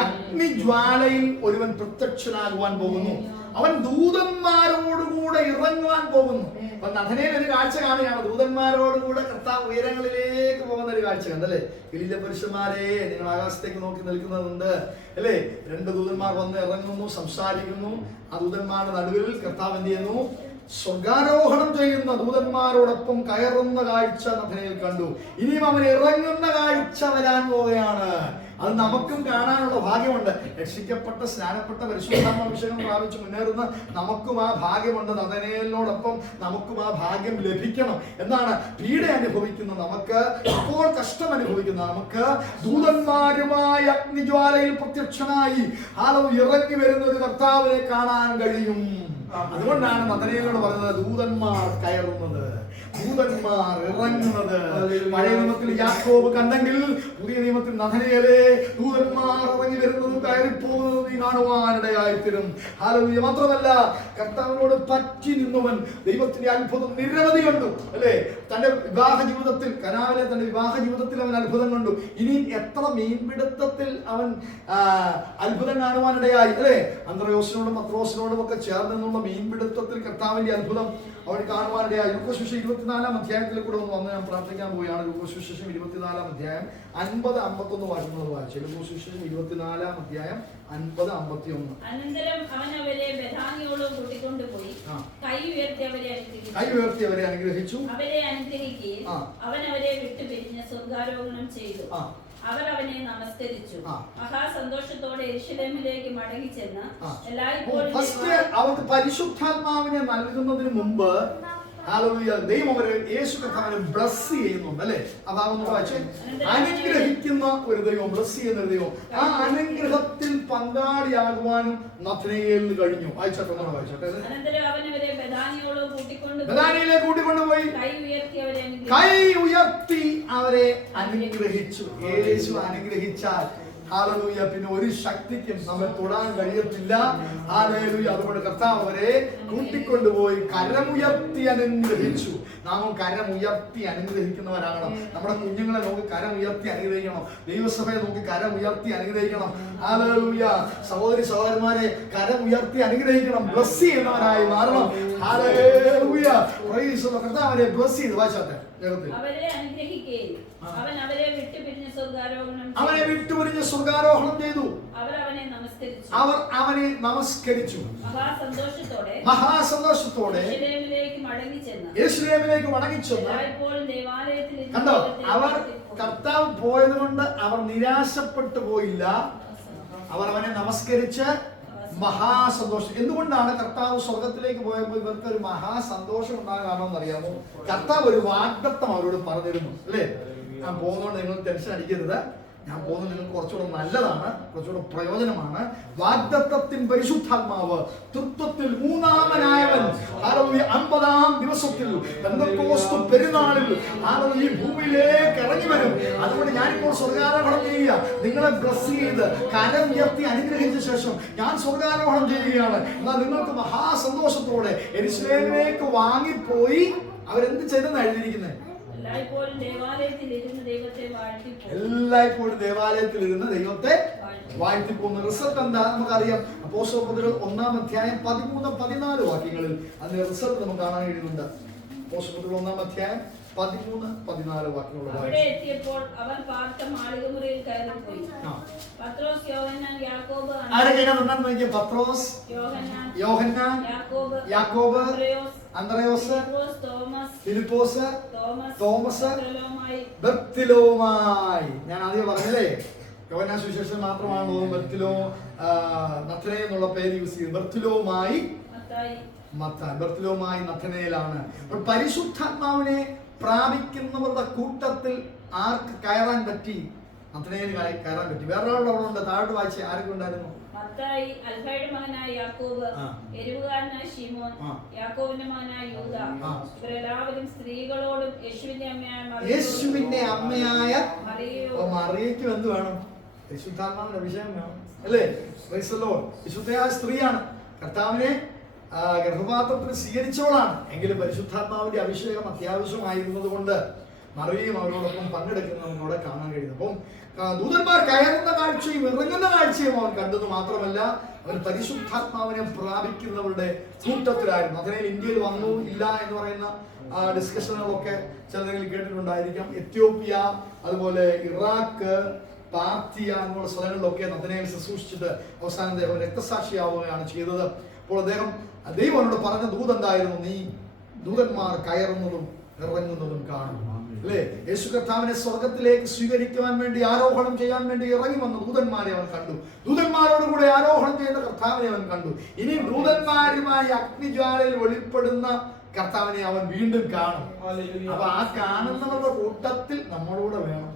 അഗ്നിജ്വാലയിൽ ഒരുവൻ പ്രത്യക്ഷനാകുവാൻ പോകുന്നു. അവൻ ദൂതന്മാരോടുകൂടെ ഇറങ്ങുവാൻ പോകുന്നു. അപ്പൊ നഥനയിൽ ഒരു കാഴ്ച കാണുകയാണ്. ദൂതന്മാരോടുകൂടെ കർത്താവ് ഉയരങ്ങളിലേക്ക് പോകുന്ന ഒരു കാഴ്ച കണ്ടല്ലേ? ഗലീല പുരുഷന്മാരെ, നിങ്ങൾ ആകാശത്തേക്ക് നോക്കി നിൽക്കുന്നതുണ്ട് അല്ലേ? 2 ദൂതന്മാർ വന്ന് ഇറങ്ങുന്നു, സംസാരിക്കുന്നു. ആ ദൂതന്മാരുടെ നടുവിൽ കർത്താവ് എന്ത് ചെയ്യുന്നു? സ്വർഗാരോഹണം ചെയ്യുന്ന ദൂതന്മാരോടൊപ്പം കയറുന്ന കാഴ്ച നഥനയിൽ കണ്ടു. ഇനിയും അവൻ ഇറങ്ങുന്ന കാഴ്ച വരാൻ പോവുകയാണ്. അത് നമുക്കും കാണാനുള്ള ഭാഗ്യമുണ്ട്. രക്ഷിക്കപ്പെട്ട സ്നാനപ്പെട്ട പരിശുദ്ധാത്മാഭിഷേകം പ്രാപിച്ച് മുന്നേറുന്ന നമുക്കും ആ ഭാഗ്യമുണ്ട്. നഥനയേലിനോടൊപ്പം നമുക്കും ആ ഭാഗ്യം ലഭിക്കണം. എന്നാണ് പീഡ അനുഭവിക്കുന്ന നമുക്ക്, ഇപ്പോൾ കഷ്ടം അനുഭവിക്കുന്ന നമുക്ക് ദൂതന്മാരുമായി അഗ്നിജ്വാലയിൽ പ്രത്യക്ഷനായി ഇറങ്ങി വരുന്ന ഒരു കർത്താവിനെ കാണാൻ കഴിയും. അതുകൊണ്ടാണ് നഥനയേലിനോട് പറയുന്നത് ദൂതന്മാർ കയറുന്നത്, ദൂതന്മാർ ഇറങ്ങുന്നത്. പഴയ നിയമത്തിൽ യാക്കോബ് കണ്ടെങ്കിൽ പുതിയ നിയമത്തിൽ നഥനയേലേ ദൂതന്മാർ ഇറങ്ങി വരുന്നതും കയറിപ്പോകുന്നതും നീ കാണുവാനിടയായിത്തീരും. ഹല്ലേലൂയ. മാത്രമല്ല കർത്താവിനോട് പറ്റി നിന്നവൻ ദൈവത്തിന്റെ അത്ഭുതം നിരവധി കണ്ടു അല്ലേ? തന്റെ വിവാഹ ജീവിതത്തിൽ, കനാവിലെ തന്റെ വിവാഹ ജീവിതത്തിൽ അവൻ അത്ഭുതം കണ്ടു. ഇനിയും എത്ര മീൻപിടുത്തത്തിൽ അവൻ അത്ഭുതം കാണുവാനിടയായി അല്ലേ? അന്ത്രയോസിനോടും പത്രോസിനോടും ഒക്കെ ചേർന്ന് നിന്നുള്ള മീൻപിടുത്തത്തിൽ കർത്താവിന്റെ അത്ഭുതം അവൻ കാണുവാനിടയായി. ലൂക്കോസുവിശേഷം 24-ാം അധ്യായത്തിൽ കൂടെ വന്ന് ഞാൻ പ്രാർത്ഥിക്കാൻ പോവുകയാണ്. ലൂക്കോസുവിശേഷം 24-ാം അധ്യായം 50-51 വാക്യങ്ങൾ വായിച്ചു. ലൂക്കോസുവിശേഷം 24-ാം അധ്യായം 50-51. അനന്തരം അവൻ അവരെ ബഥാനിയോളം കൂട്ടിക്കൊണ്ടുപോയി കൈ ഉയർത്തി അവരെ അനുഗ്രഹിച്ചു. അവരെ അനുഗ്രഹിക്കുകയും അവൻ അവരെ വിട്ടുപിരിഞ്ഞ് സ്വർഗ്ഗാരോഹണം ചെയ്തു. അവർ അവനെ നമസ്കരിച്ചു. മഹാസന്തോഷത്തോടെ യെരൂശലേമിലേക്ക് മടങ്ങി ചെന്ന് എല്ലായ്പ്പോഴും അവർക്ക് പരിശുദ്ധാത്മാവിനെ നൽകുന്നതിന് മുമ്പ് ദൈവം അവരെ യേശു കർത്താവിനെ ബ്ലസ് ചെയ്യുന്നുണ്ട് അല്ലെ? അതാവുന്ന വായിച്ച് അനുഗ്രഹിക്കുന്ന ഒരു ദൈവം, ബ്ലസ് ചെയ്യുന്ന ഒരു ദൈവം. ആ അനുഗ്രഹത്തിൽ പങ്കാളിയാകുവാനും നഥനയേലിന് കഴിഞ്ഞു. വായിച്ചോട്ടെ, ബഥാനിയിലേക്ക് കൂട്ടിക്കൊണ്ടുപോയി കൈ ഉയർത്തി അവരെ അനുഗ്രഹിച്ചു. യേശു അനുഗ്രഹിച്ചാൽ ഹല്ലേലൂയ പിന്നെ ഒരു ശക്തിക്കും നമ്മെ തൊടാൻ കഴിയത്തില്ല. ഹല്ലേലൂയ. അതുകൊണ്ട് കർത്താവ് അവരെ കൂട്ടിക്കൊണ്ടുപോയി കരമുയർത്തി അനുഗ്രഹിച്ചു. നാം കരമുയർത്തി അനുഗ്രഹിക്കുന്നവരാകണം. നമ്മുടെ കുഞ്ഞുങ്ങളെ നോക്കി കരമുയർത്തി അനുഗ്രഹിക്കണം. ദൈവസഭയെ നോക്കി കരമുയർത്തി അനുഗ്രഹിക്കണം. ഹല്ലേലൂയ. സഹോദരി സഹോദരന്മാരെ കരമുയർത്തി അനുഗ്രഹിക്കണം. ബ്ലസ് ചെയ്യുന്നവരായി മാറണം. ഹല്ലേലൂയ. Praise the Lord. കർത്താവ് അവരെ ബ്ലസ് ചെയ്തു. വായിച്ചാട്ടെ. അവരെ അനുഗ്രഹിക്കുകയും അവൻ അവരെ വിട്ടുപിരിഞ്ഞ് സ്വർഗ്ഗാരോഹണം ചെയ്തു. അവർ അവനെ നമസ്കരിച്ചു. മഹാസന്തോഷത്തോടെ യെരൂശലേമിലേക്ക് മടങ്ങിച്ചെന്ന് കണ്ടോ? അവർ കർത്താവ് പോയത് കൊണ്ട് അവർ നിരാശപ്പെട്ടു പോയില്ല. അവർ അവനെ നമസ്കരിച്ച് മഹാസന്തോഷം. എന്തുകൊണ്ടാണ് കർത്താവ് സ്വർഗത്തിലേക്ക് പോയപ്പോൾ ഇവർക്ക് ഒരു മഹാസന്തോഷം ഉണ്ടാകാമെന്ന് അറിയാമോ? കർത്താവ് ഒരു വാഗ്ദത്തം അവരോട് പറഞ്ഞിരുന്നു അല്ലേ? ഞാൻ പോകുന്നതുകൊണ്ട് നിങ്ങൾ ടെൻഷൻ അടിക്കരുത്. ഞാൻ പോകുന്നത് നിങ്ങൾക്ക് കുറച്ചുകൂടെ നല്ലതാണ്, കുറച്ചുകൂടെ പ്രയോജനമാണ്. വാഗ്ദത്തത്തിൻ പരിശുദ്ധാത്മാവ് തൃത്വത്തിൽ മൂന്നാമനായവൻ 50-ാം ദിവസത്തിൽ പെന്തക്കോസ്ത് പെരുന്നാളിൽ ഈ ഭൂമിയിലേക്ക് ഇറങ്ങി വരും. അതുകൊണ്ട് ഞാനിപ്പോൾ സ്വർഗ്ഗാരോഹണം ചെയ്യുക, നിങ്ങളെ ബ്ലസ് ചെയ്ത് കരം ഉയർത്തി അനുഗ്രഹിച്ച ശേഷം ഞാൻ സ്വർഗ്ഗാരോഹണം ചെയ്യുകയാണ്. എന്നാൽ നിങ്ങൾക്ക് മഹാസന്തോഷത്തോടെ യെരൂശലേമിലേക്ക് വാങ്ങിപ്പോയി അവരെന്ത് ചെയ്തെന്ന് എഴുതിയിരിക്കുന്നത്? എല്ലായ്പ്പോഴും ദേവാലയത്തിലിരുന്ന് ദൈവത്തെ വാഴ്ത്തിപ്പോകുന്ന റിസൾട്ട് എന്താ നമുക്കറിയാം. അപ്പോസ്തലപ്രവൃത്തികൾ 1-ാം അധ്യായം 13-14 വാക്യങ്ങളിൽ അതിന്റെ റിസൾട്ട് നമുക്ക് കാണാൻ കഴിയുന്നുണ്ട്. അപ്പോസ്തലപ്രവൃത്തികൾ 1-ാം അധ്യായം 13-14 വാക്യങ്ങൾ. അവിടെ എത്തിയപ്പോൾ അവർ പാർത്ത മാളികമുറിയിൽ കയറിപ്പോയി. പത്രോസ്, യോഹന്നാൻ, യാക്കോബ്, പത്രോസ്, യോഹന്നാൻ, യാക്കോബ്, അന്ത്രയോസ്, ഫിലിപ്പോസ്, തോമസ്, ബർത്തിലോമായി. ഞാൻ ആദ്യം പറഞ്ഞല്ലേ യോഹന്നാൻ സുവിശേഷം മാത്രമാണോ ബർത്തിലോ നഥനയേൽ എന്നുള്ള പേര് യൂസ് ചെയ്യുന്നത്? ബർത്തിലോവുമായി ബർത്തിലോവുമായി നഥനയേലാണ്. അപ്പോൾ പരിശുദ്ധാത്മാവിനെ പ്രാപിക്കുന്നവരുടെ കൂട്ടത്തിൽ ആർക്ക് കയറാൻ പറ്റി? നഥനയേൽ കയറാൻ പറ്റി. വേറൊരാളുടെ അവിടെ ഉണ്ട്, താഴോട്ട് വായിച്ച് ആരൊക്കെ ഉണ്ടായിരുന്നു? മത്തായി, അൽഫയുടെ മകനായ യാക്കോബ്, എരിവുകാരനായ ശിമോൻ, യാക്കോബിന്റെ മകനായ യൂദ, ഇവരെല്ലാവരും സ്ത്രീകളോടും യേശുവിന്റെ അമ്മയായ മറിയയ്ക്കും എന്ത് വേണം? പരിശുദ്ധാത്മാവിന്റെ അഭിഷേകം വേണം, അല്ലേ? വിശുദ്ധയായ സ്ത്രീയാണ്, കർത്താവിനെ ഗർഭപാത്രത്തിൽ സ്വീകരിച്ചവളാണ്. എങ്കിലും പരിശുദ്ധാത്മാവിന്റെ അഭിഷേകം അത്യാവശ്യമായിരുന്നത് കൊണ്ട് മറിയയും അവരോടൊപ്പം പങ്കെടുക്കുന്നത് നമുക്കവിടെ കാണാൻ കഴിയുന്നു. അപ്പം ദൂതന്മാർ കയറുന്ന കാഴ്ചയും ഇറങ്ങുന്ന കാഴ്ചയും അവൻ കണ്ടെന്ന് മാത്രമല്ല, അവൻ പരിശുദ്ധാത്മാവിനെ പ്രാപിക്കുന്നവരുടെ കൂട്ടത്തിലായിരുന്നു. അതിനെ ഇന്ത്യയിൽ വന്നു ഇല്ല എന്ന് പറയുന്ന ഡിസ്കഷനുകളൊക്കെ ചിലരെങ്കിലും കേട്ടിട്ടുണ്ടായിരിക്കാം. എത്യോപ്യ, അതുപോലെ ഇറാഖ്, പാർത്തിയ എന്നുള്ള സ്ഥലങ്ങളിലൊക്കെ നഥനയേൽ ശുശ്രൂഷിച്ചിട്ട് അവസാനം അദ്ദേഹം രക്തസാക്ഷിയാവുകയാണ് ചെയ്തത്. അപ്പോൾ ദൈവം അവനോട് പറഞ്ഞ ദൂതെന്തായിരുന്നു? നീ ദൂതന്മാർ കയറുന്നതും ഇറങ്ങുന്നതും കാണും, അല്ലേ? യേശു കർത്താവിനെ സ്വർഗത്തിലേക്ക് സ്വീകരിക്കുവാൻ വേണ്ടി ആരോഹണം ചെയ്യാൻ വേണ്ടി ഇറങ്ങി വന്ന ദൂതന്മാരെ അവൻ കണ്ടു. ദൂതന്മാരോടുകൂടെ ആരോഹണം ചെയ്യുന്ന കർത്താവിനെ അവൻ കണ്ടു. ഇനി ദൂതന്മാരുമായി അഗ്നിജ്വാലയിൽ വെളിപ്പെടുന്ന കർത്താവിനെ അവൻ വീണ്ടും കാണും. അപ്പൊ ആ കാണുന്നവരുടെ കൂട്ടത്തിൽ നമ്മളൂടെ വേണം.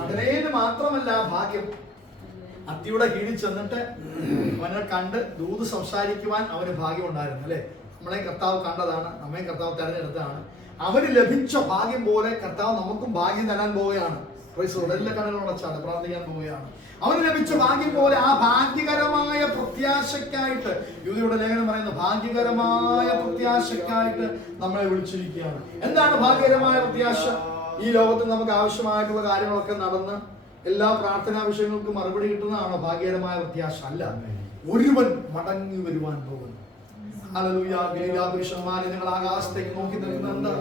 അതിനേത് മാത്രമല്ല ഭാഗ്യം, അത്തിയുടെ കീഴിൽ ചെന്നിട്ട് അവനെ കണ്ട് ദൂത് സംസാരിക്കുവാൻ അവന് ഭാഗ്യം ഉണ്ടായിരുന്നു, അല്ലെ? നമ്മളെ കർത്താവ് കണ്ടതാണ്, നമ്മെ കർത്താവ് തെരഞ്ഞെടുത്തതാണ്. അവന് ലഭിച്ച ഭാഗ്യം പോലെ കർത്താവ് നമുക്കും ഭാഗ്യം തരാൻ പോവുകയാണ്. എല്ലാ കണ്ണുകളടച്ചാണ് പ്രാർത്ഥിക്കാൻ പോവുകയാണ്. അവന് ലഭിച്ച ഭാഗ്യം പോലെ ആ ഭാഗ്യകരമായ പ്രത്യാശയ്ക്കായിട്ട്, യൂദയുടെ ലേഖനം പറയുന്ന ഭാഗ്യകരമായ പ്രത്യാശയ്ക്കായിട്ട് നമ്മളെ വിളിച്ചിരിക്കുകയാണ്. എന്താണ് ഭാഗ്യകരമായ പ്രത്യാശ? ഈ ലോകത്ത് നമുക്ക് ആവശ്യമായിട്ടുള്ള കാര്യങ്ങളൊക്കെ നടന്ന് എല്ലാ പ്രാർത്ഥനാ വിഷയങ്ങൾക്കും മറുപടി കിട്ടുന്നതാണോ ഭാഗ്യകരമായ പ്രത്യാശ? അല്ല. ഒരുവൻ മടങ്ങി വരുവാൻ പോകുന്നു. ഹല്ലേലൂയ. ഗലീലാപുരുഷന്മാരെ, നിങ്ങൾ ആകാശത്തേക്ക് നോക്കി നിൽക്കുന്നുണ്ട്.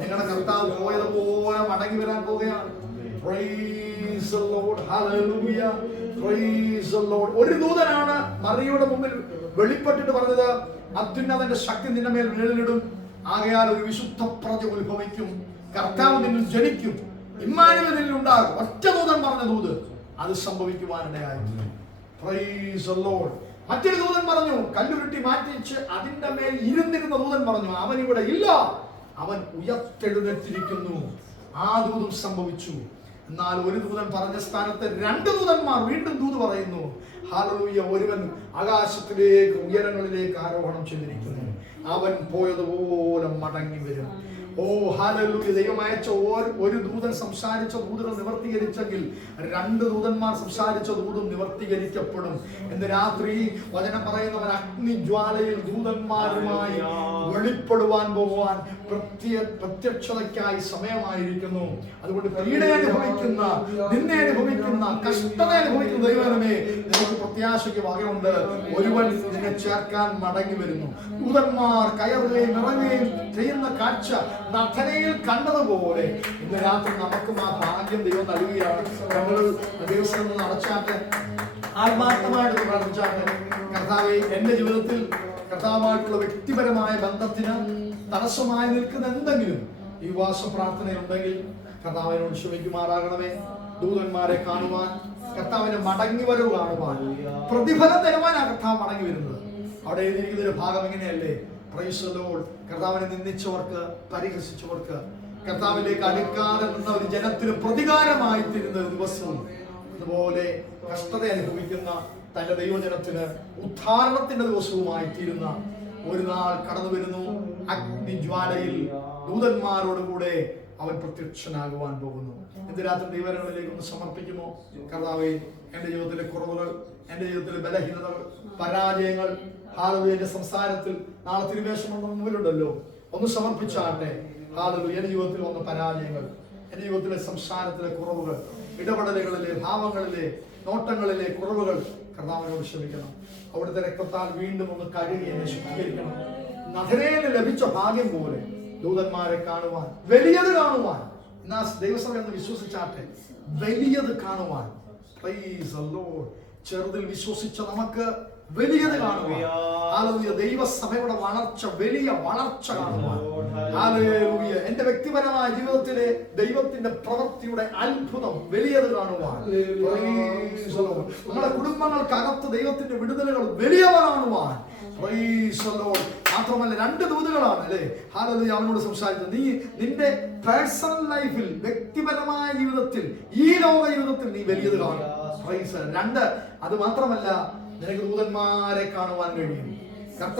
നിങ്ങളുടെ കർത്താവ് പോയതുപോലെ മടങ്ങി വരാൻ പോവുകയാണ്. Praise the Lord. Hallelujah. Praise the Lord. ഒരു ദൂതനാണ് മറിയയുടെ മുമ്പിൽ വെളിപ്പെട്ടിട്ട് പറഞ്ഞത്, അത്യുന്നതന്റെ ശക്തി നിന്റെ മേൽ നിഴലിടും, ആകയാൽ ഒരു വിശുദ്ധ പ്രജ ഉത്ഭവിക്കും, കർത്താവ് നിന്നിൽ ജനിക്കും, ഇമ്മാനുവേൽ നിന്നിൽ ഉണ്ടാകും. ഒറ്റ ദൂതൻ പറഞ്ഞ ദൂത് അത് സംഭവിക്കുവാനിടയായി. Praise the Lord. മറ്റൊരു ദൂതൻ പറഞ്ഞു, കല്ലുരുട്ടി മാറ്റിച്ച് അതിന്റെ മേൽ ഇരുന്നിരുന്ന ദൂതൻ പറഞ്ഞു, അവൻ ഇവിടെ ഇല്ല, അവൻ ഉയർത്തെഴുന്നേറ്റിരിക്കുന്നു. ആ ദൂതും സംഭവിച്ചു. എന്നാൽ ഒരു ദൂതൻ പറഞ്ഞ സ്ഥാനത്ത് രണ്ട് ദൂതന്മാർ വീണ്ടും ദൂത് പറയുന്നു. ഹല്ലേലൂയ. ഒരുവൻ ആകാശത്തിലേക്ക് ഉയരങ്ങളിലേക്ക് ആരോഹണം ചെയ്തിരിക്കുന്നു, അവൻ പോയതുപോലെ മടങ്ങി വരും. ഓ ഹല്ലേലൂയ. ദൈവം അയച്ച ഒരു ദൂതൻ സംസാരിച്ച ദൂതുകൾ നിവർത്തീകരിച്ചെങ്കിൽ രണ്ട് ദൂതന്മാർ സംസാരിച്ച ദൂതും നിവർത്തീകരിക്കപ്പെടും. ഇന്ന് രാത്രി വചനം പറയുന്നവൻ അഗ്നിജ്വാലയിൽ ദൂതന്മാരുമായി വെളിപ്പെടുവാൻ പോകുവാൻ പ്രത്യക്ഷതയ്ക്കായി സമയമായിരിക്കുന്നു. അതുകൊണ്ട് പീഡ അനുഭവിക്കുന്ന, നിന്നെ അനുഭവിക്കുന്ന, കഷ്ടത അനുഭവിക്കുന്ന ദൈവമേ, നിനക്ക് പ്രത്യാശയ്ക്ക് വകയുണ്ട്. ഒരുവൻ നിന്നെ ചേർക്കാൻ മടങ്ങി വരുന്നു. ദൂതന്മാർ കയറുകയും ഇറങ്ങുകയും ചെയ്യുന്ന കാഴ്ച നഥനയേൽ കണ്ടതുപോലെ ഇന്ന് രാത്രി നമുക്കും ആ ഭാഗ്യം ദൈവം നൽകുകയാണ്. നമ്മൾ ദിവസം അടച്ചാട്ടെ, ആത്മാർത്ഥമായിട്ട് പ്രാർത്ഥിച്ചാട്ടെ. കർത്താവേ, എന്റെ ജീവിതത്തിൽ കർത്താവുമായിട്ടുള്ള വ്യക്തിപരമായ ബന്ധത്തിന് തടസ്സമായി നിൽക്കുന്ന എന്തെങ്കിലും ഈ വാസ പ്രാർത്ഥനയുണ്ടെങ്കിൽ കർത്താവിനോട് ക്ഷമിക്കുമാറാകണമേ. ദൂതന്മാരെ കാണുവാൻ, കർത്താവിന്റെ മടങ്ങി വരവ് കാണുവാൻ, പ്രതിഫലം തരുവാനാണ് കർത്താവ് മടങ്ങി വരുന്നത്. അവിടെ എഴുതിയിരിക്കുന്ന ഒരു ഭാഗം എങ്ങനെയല്ലേ? Price the Lord. കർത്താവിനെ നിന്ദിച്ചവർക്ക്, പരിഹസിച്ചവർക്ക്, കർത്താവിലേക്ക് അടുക്കാതെ നിന്ന ഒരു ജനത്തിന് പ്രതികാരമായി തീരുന്ന ഒരു ദിവസവും, അതുപോലെ കഷ്ടത അനുഭവിക്കുന്ന തന്റെ ദൈവജനത്തിന് ഉദ്ധാരണത്തിന്റെ ദിവസവുമായി തീരുന്ന ഒരു നാൾ കടന്നു വരുന്നു. അഗ്നിജ്വാലയിൽ ദൂതന്മാരോടുകൂടെ അവൻ പ്രത്യക്ഷനാകുവാൻ പോകുന്നു. ഇന്ന് രാത്രി ദൈവങ്ങളിലേക്ക് ഒന്ന് സമർപ്പിക്കുമോ? കർത്താവേ, എന്റെ ജീവിതത്തിലെ കുറവുകൾ, എന്റെ ജീവിതത്തിലെ ബലഹീനതകൾ, പരാജയങ്ങൾ, ഹാലലൂയ സംസാരത്തിൽ നാളെ തിരുവേഷം മുമ്പിലുണ്ടല്ലോ, ഒന്ന് സമർപ്പിച്ചാട്ടെ. ഹാലലൂയ. എന്റെ ജീവിതത്തിൽ വന്ന പരാജയങ്ങൾ, എന്റെ ജീവിതത്തിലെ സംസാരത്തിലെ കുറവുകൾ, ഇടപെടലുകളിലെ, ഭാവങ്ങളിലെ, നോട്ടങ്ങളിലെ കുറവുകൾ കർത്താവിനോട് ക്ഷമിക്കണം. അവിടുത്തെ രക്തത്താൽ വീണ്ടും ഒന്ന് കഴുകി എന്നെ ശുദ്ധീകരിക്കണം. നഥനയേലിന് ലഭിച്ച ഭാഗ്യം പോലെ ദൂതന്മാരെ കാണുവാൻ, വലിയത് കാണുവാൻ, എന്നാ ദൈവസഭ എന്ന് വിശ്വസിച്ചാട്ടെ, വലിയത് കാണുവാൻ. Price the Lord. ചെറുതിൽ വിശ്വസിച്ച നമുക്ക് വലിയത് കാണുവാൻ. ഹല്ലേലൂയ. ദൈവസഭയുടെ വളർച്ച, വലിയ വളർച്ച കാണുവാൻ. ഹല്ലേലൂയ. എന്റെ വ്യക്തിപരമായ ജീവിതത്തിലെ ദൈവത്തിന്റെ പ്രവൃത്തിയുടെ അത്ഭുതം, വലിയത് കാണുവാൻ. Praise the Lord. നമ്മുടെ കുടുംബങ്ങൾക്കകത്ത് ദൈവത്തിന്റെ വിടുതലുകൾ വലിയവ കാണുവാൻ. Praise the Lord. മാത്രമല്ല 2 ദൂതുകളാണ് അല്ലേ ഹല്ലേലൂയ അവനോട് സംസാരിച്ചത്. നീ നിന്റെ പേഴ്സണൽ ലൈഫിൽ, വ്യക്തിപരമായ ജീവിതത്തിൽ, ഈ ലോക ജീവിതത്തിൽ നീ വലിയത് കാണും. Praise the Lord. 2 അത് മാത്രമല്ല, നിനക്ക് ദൂതന്മാരെ കാണുവാൻ കഴിയും.